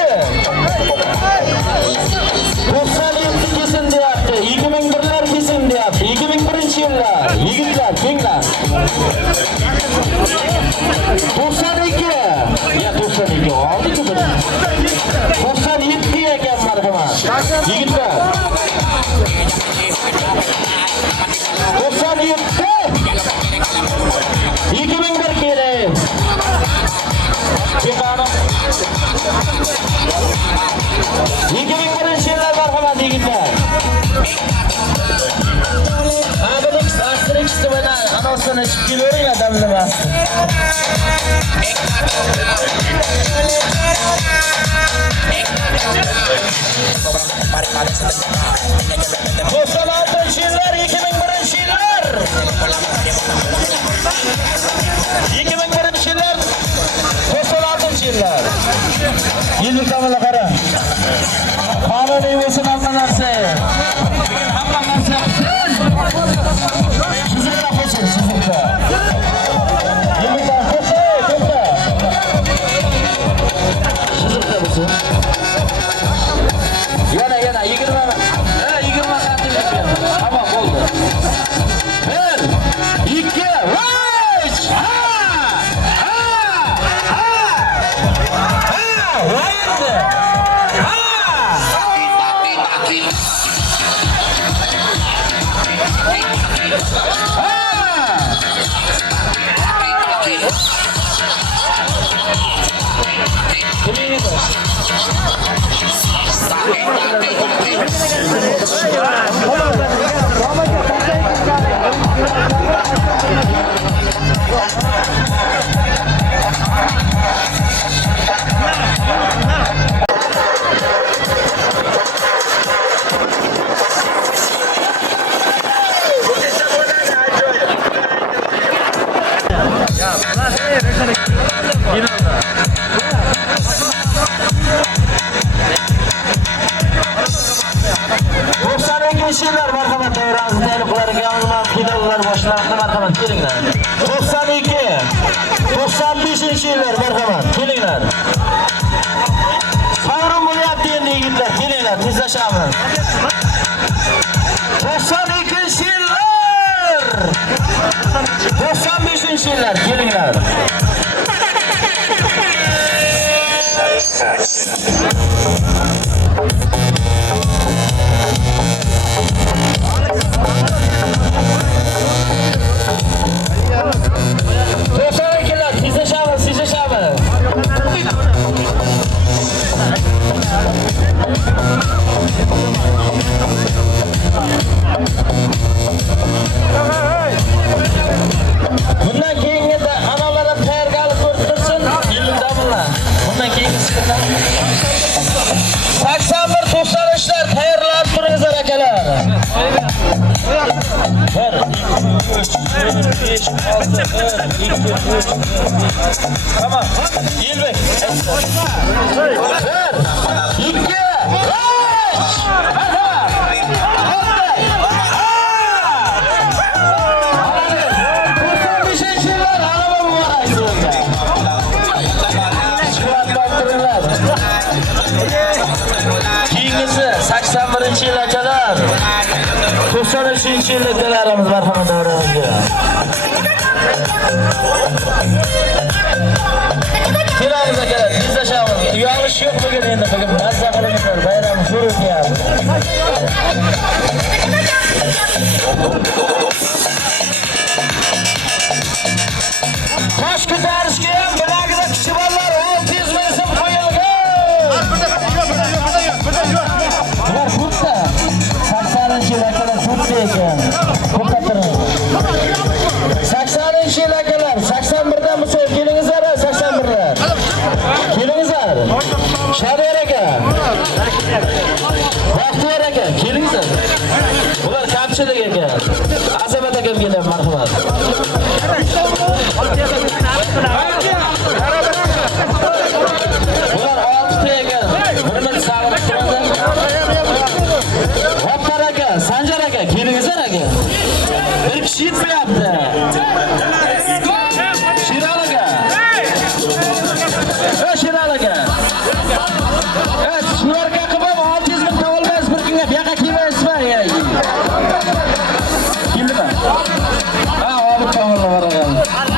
97 kesin deyapti, 2001'lar kesin deyapti, 2001-yillar, yigitlar, kenglar. 92, ya 92 oldi-ku buni. 97 ekan marhamat, yigitlar. 97, 2001 kerak. Chiqarim. 2001-yillar marhamat yigitlar. Abilik Asterix bilan anosini ichib kelavering adamlamas. Yillar 2001-yillar. 2001-yillar. 96-yillar. Yillik kamala qara. Qonuniy bo'lsin hamma narsa. Hamma narsa. Sizga qo'shing, sizga. Yillikdan to'xta. Sizga bo'lsin. Yana 20. 20 santim. Tamam bo'ldi. 1 2 3 Kişiler marhamat devranızda eliklarga alınan finallar boshlanadi marhamat kelinglar. 92 95-yillar marhamat kelinglar. Sovrin bo'lyapti endi yigitlar kelinglar tezlashamiz. 92-yillar 95-yillar kelinglar. 1, 2, 3, 4, 5, 6, 1, 2, 3. Tamam. Yelbek. 1, 2, 3. Keyingisi 81-yil akalar. 93-yil akalarimiz marhamat davramizga. Kelamiz akalar, izlashamiz. Uyalish yo'q bugun endi, bugun mazza qilinglar, bayram ko'rinyapti. Tosh ko'tarishga ham bilagida kichik bolalar 600 ming so'm qo'yilgan. Bular xuddi 80-yil akalar xuddi ekan. Ko'patiring. 80-yil akalar, 81dan bo'lsa kelingizlar, 81lar. Kelingizlar. Shadar aka. Baxtiyor aka, kelingizlar. Bular kamchilik ekan. Azamat akam kelyapti, marhamat. Bular 6 ekan. Birini sağlab turadi. G'affar aka, Sanjar aka, kelingizlar aka. Bir kishi yetmayapti. Shiral aka. Shiral aka. Shularga qilib 600 ming olmaysiz bir kunga. Bu yoqqa kelmaysizmi? Keldimi? Ha, olib tomonga boraman.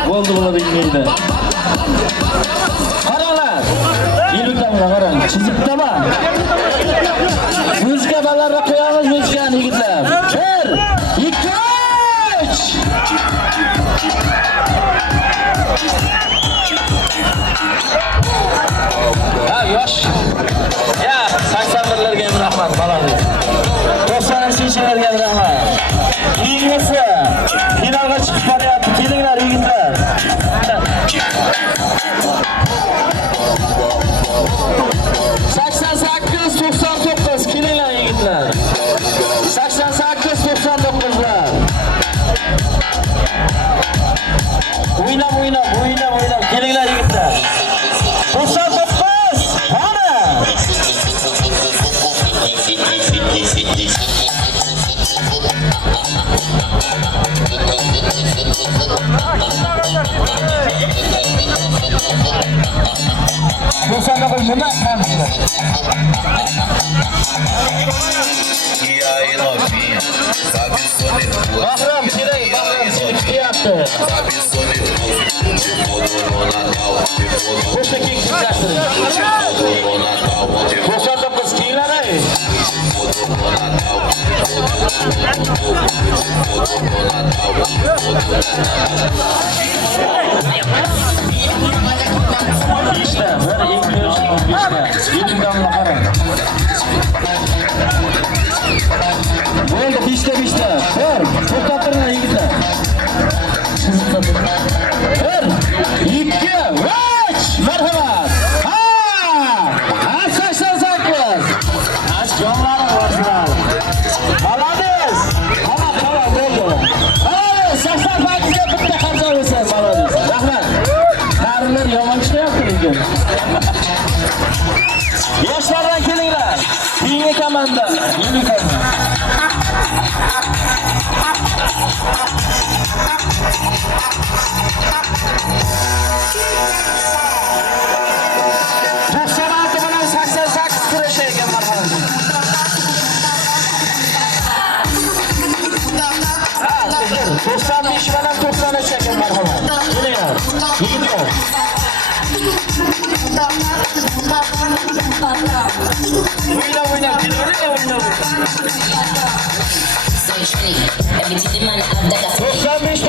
Bo'ldi bo'ladi deydi. Qaranglar. Yilutamiz qarang. Chizibdimi? Muzika balarga qo'yamiz muzikani yigitlar. 1, 2, 3. Ha, yosh. Ya, 81larga ham rahmat, balani. 90-yillarga ham rahmat. Keyingisi finalga chiqib boryapti. Kelinglar yigitlar. 88-99 kelinglar yigitlar. 88-99lar. O'ynab kelinglar yigitlar. 99 qani? Nima qilamiz? Bahram kerak, Bahram kelyapti. O'sha keng sizlashtiring. 99 kenglar ey. İşte böyle ekliyorsunuz işte. Yedindanla karın. Oldu işte. Ver. Kurtatırın yigitler. 1, 2, 3. Merhamet. Ha 88. Aç yolları varsınlar. Malades. Tamam oldu. Malades 88'e bitti harca olsa malades. Rahmet. Karılar yaman işte yaptırın. Yaşlardan kelinglar. Keyingi komanda. Yeni komanda. Dostlar işveren 93 ekan marhamat. Kelinglar. Yigitlar. O'ynab kelinglar, o'ynab. 95.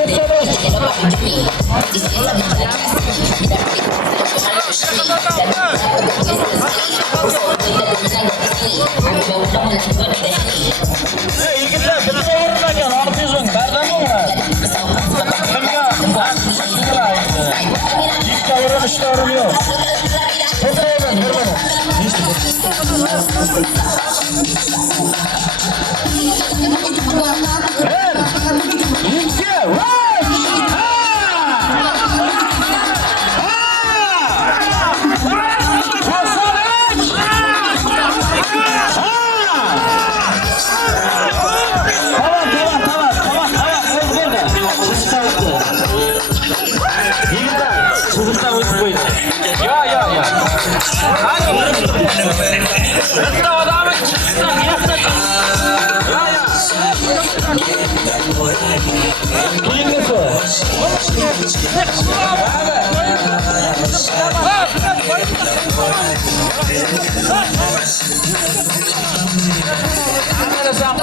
Yigitlar, bitta o'rinlagan 600 ming. Bardan o'ynab. Ikkita o'rin, uchta o'rin yo'q. To'g'ri o'rin, bir o'rin. Ver.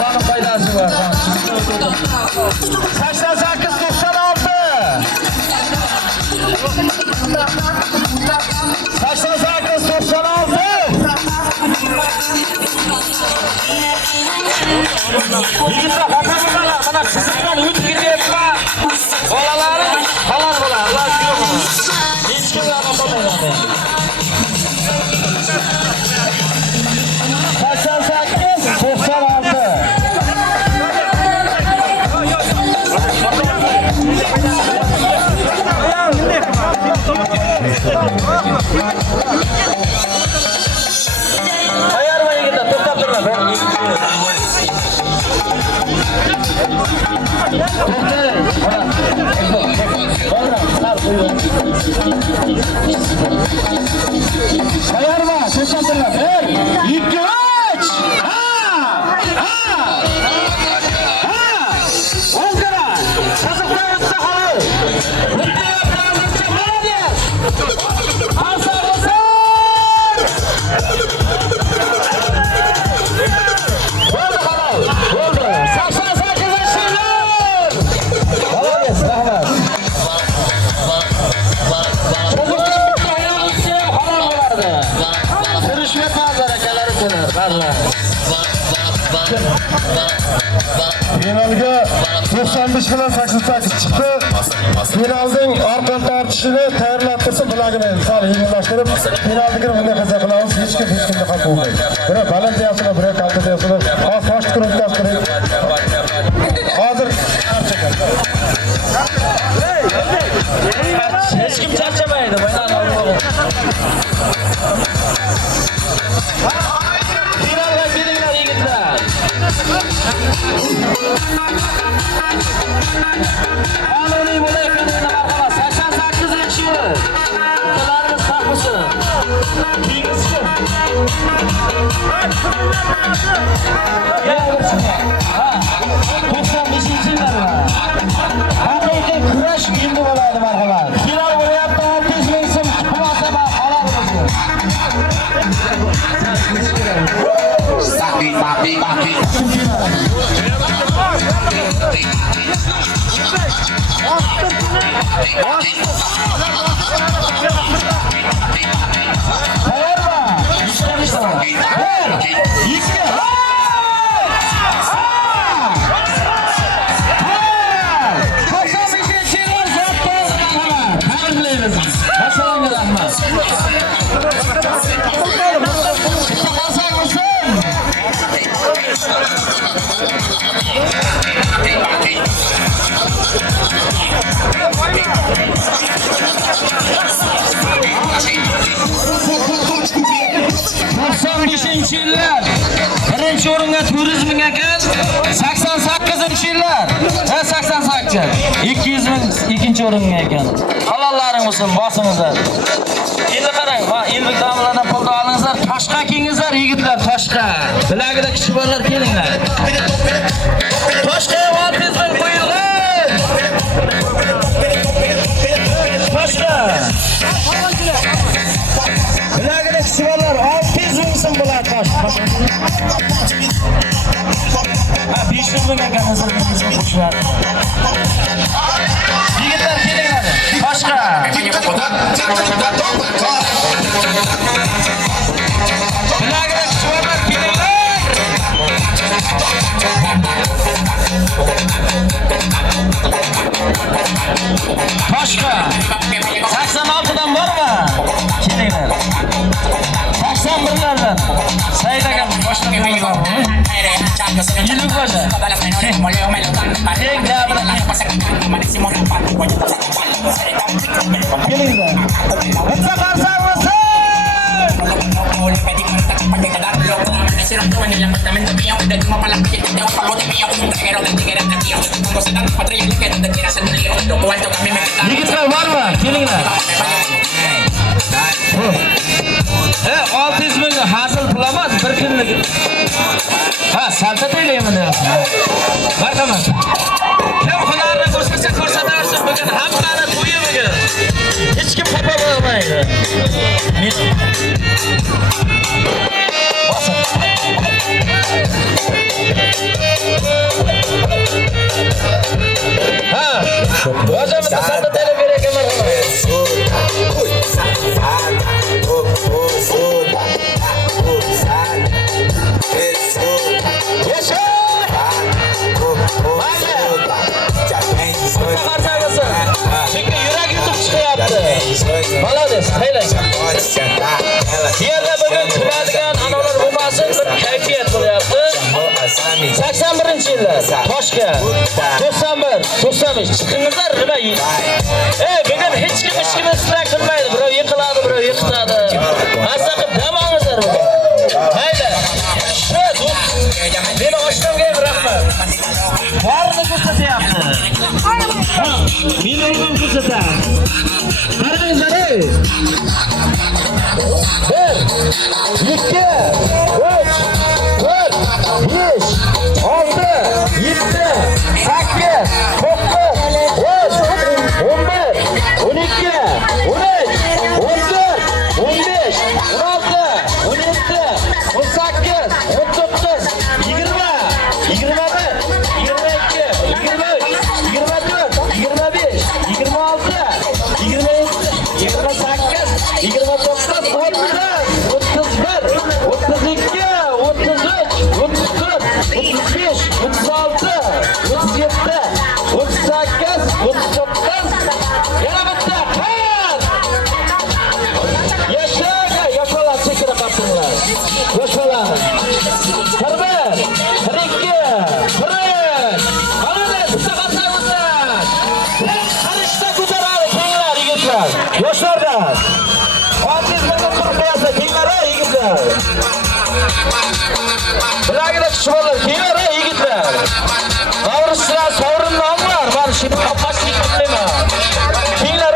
Qonun foydasi bor. Yigitlar xotirlar, mana sizdan o'tib ketyapman. Bolalari halol bo'ladi. Iloji yo'q. Hech kim qolmaydi. 96 Ayarma yigitlar, to'xtab turma. Ayarma, to'xtab turma. 1 2 3 Finalga 95 bilan 88 chiqdi. Finalning orqa tortishini tayyorlab tursa bilagini sal yengillashtirib, finalga bunday qilsa qilamiz. Hech kimga xavf bo'lmaydi. Biri baland deyapsizlar, biri kalta deyapsizlar. Hozir tosh turib o'tkazib hozir hech kim charchamaydi. Finalga kelinglar yigitlar. Qonuniy bo'layotgan marhamat 88-yil. Ukalarimiz sahvisi. Keyingisi. Ha, 95-yillar. Haqiqiy kurash endi bo'ladi marhamat. Final bo'lyapti, 600 ming so'm xulosa va halol bo'lsin. Yillar birinchi o'ringa turizmning ekan 88-yillar 88 200 ming ikkinchi o'ringa ekan halollaring bo'lsin bosingizlar endi qarang va endi damlardan pul olingizlar toshqa kelingizlar yigitlar toshqa bilagida kishi borlar kelinglar toshqa 600 ming qo'yinglar toshqa bilagida kishi borlar 600 ming so'm bo'ladi tosh 500 ming ekan nazaringizga qo'shiladi yigitlar kelinglar toshqa bilagida kishi borlar kelinglar toshqa 86dan bormi kelinglar 81lardan Said aka boshqa bo'lganmi Yilib boshqa kelinglar bitta qarsak bo'lsin yigitlar bormi kelinglar erkinlik. Ha, salta taylayman deyapsiz. Marhamat. Kim hunarni ko'rsatsa ko'rsataversin. Bugun hammani to'yi bugun. Hech kim xafa bo'lmaydi. Ha, hozirda salta taylab beraykan marhamat. Çünkü yürek yutup çıkıyaptı. Malades, haylan. Yerda bugün kuladigan analar bo'lmasin, bir kayfiyat bo'lyapti. 81-yillar Toshka 91, 93 chiqingizlar nima yeydi? Bugun hech kim ishini istirok qilmaydi. Birov yiqiladi, birov yiqitadi. Mazza qilib dam olingizlar bugun. Hayda. Meni oshnomga ham rahmat. Barini ko'rsatyapti. Meni o'zim ko'rsataman. Qarangizlar, ey. 1, 2, 3, 4, 5, 6, 7, 8, 9, 10, 11, 12, 13, 14, 15, 16, 17, 18, 19, 20, 21, 22, 23, 24, 25, 26, 27, 28, 29, 30, 31, 32, 33, 34, 35, 36, 37, 38, 39, yana bitta qar! Yashaga, yoshlar chekira qapsinglar. Yoshlar. 41, 42, 43. Mana bitta qasaymiz. Qarishda ko'taradi kenglar yigitlar. Yoshlardan. Otizmga turib qo'yasa kenglar yigitlar. Bilagida kishibonlar kenglar yigitlar. Novruzchilar sovrin nomlar. Mana shuni qopashlik qilmayman. Kenglar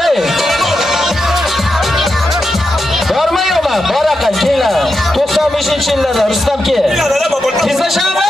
Bormayman, boraqa kenglar. 95-yillarda Rustamki. Tezlashamiz!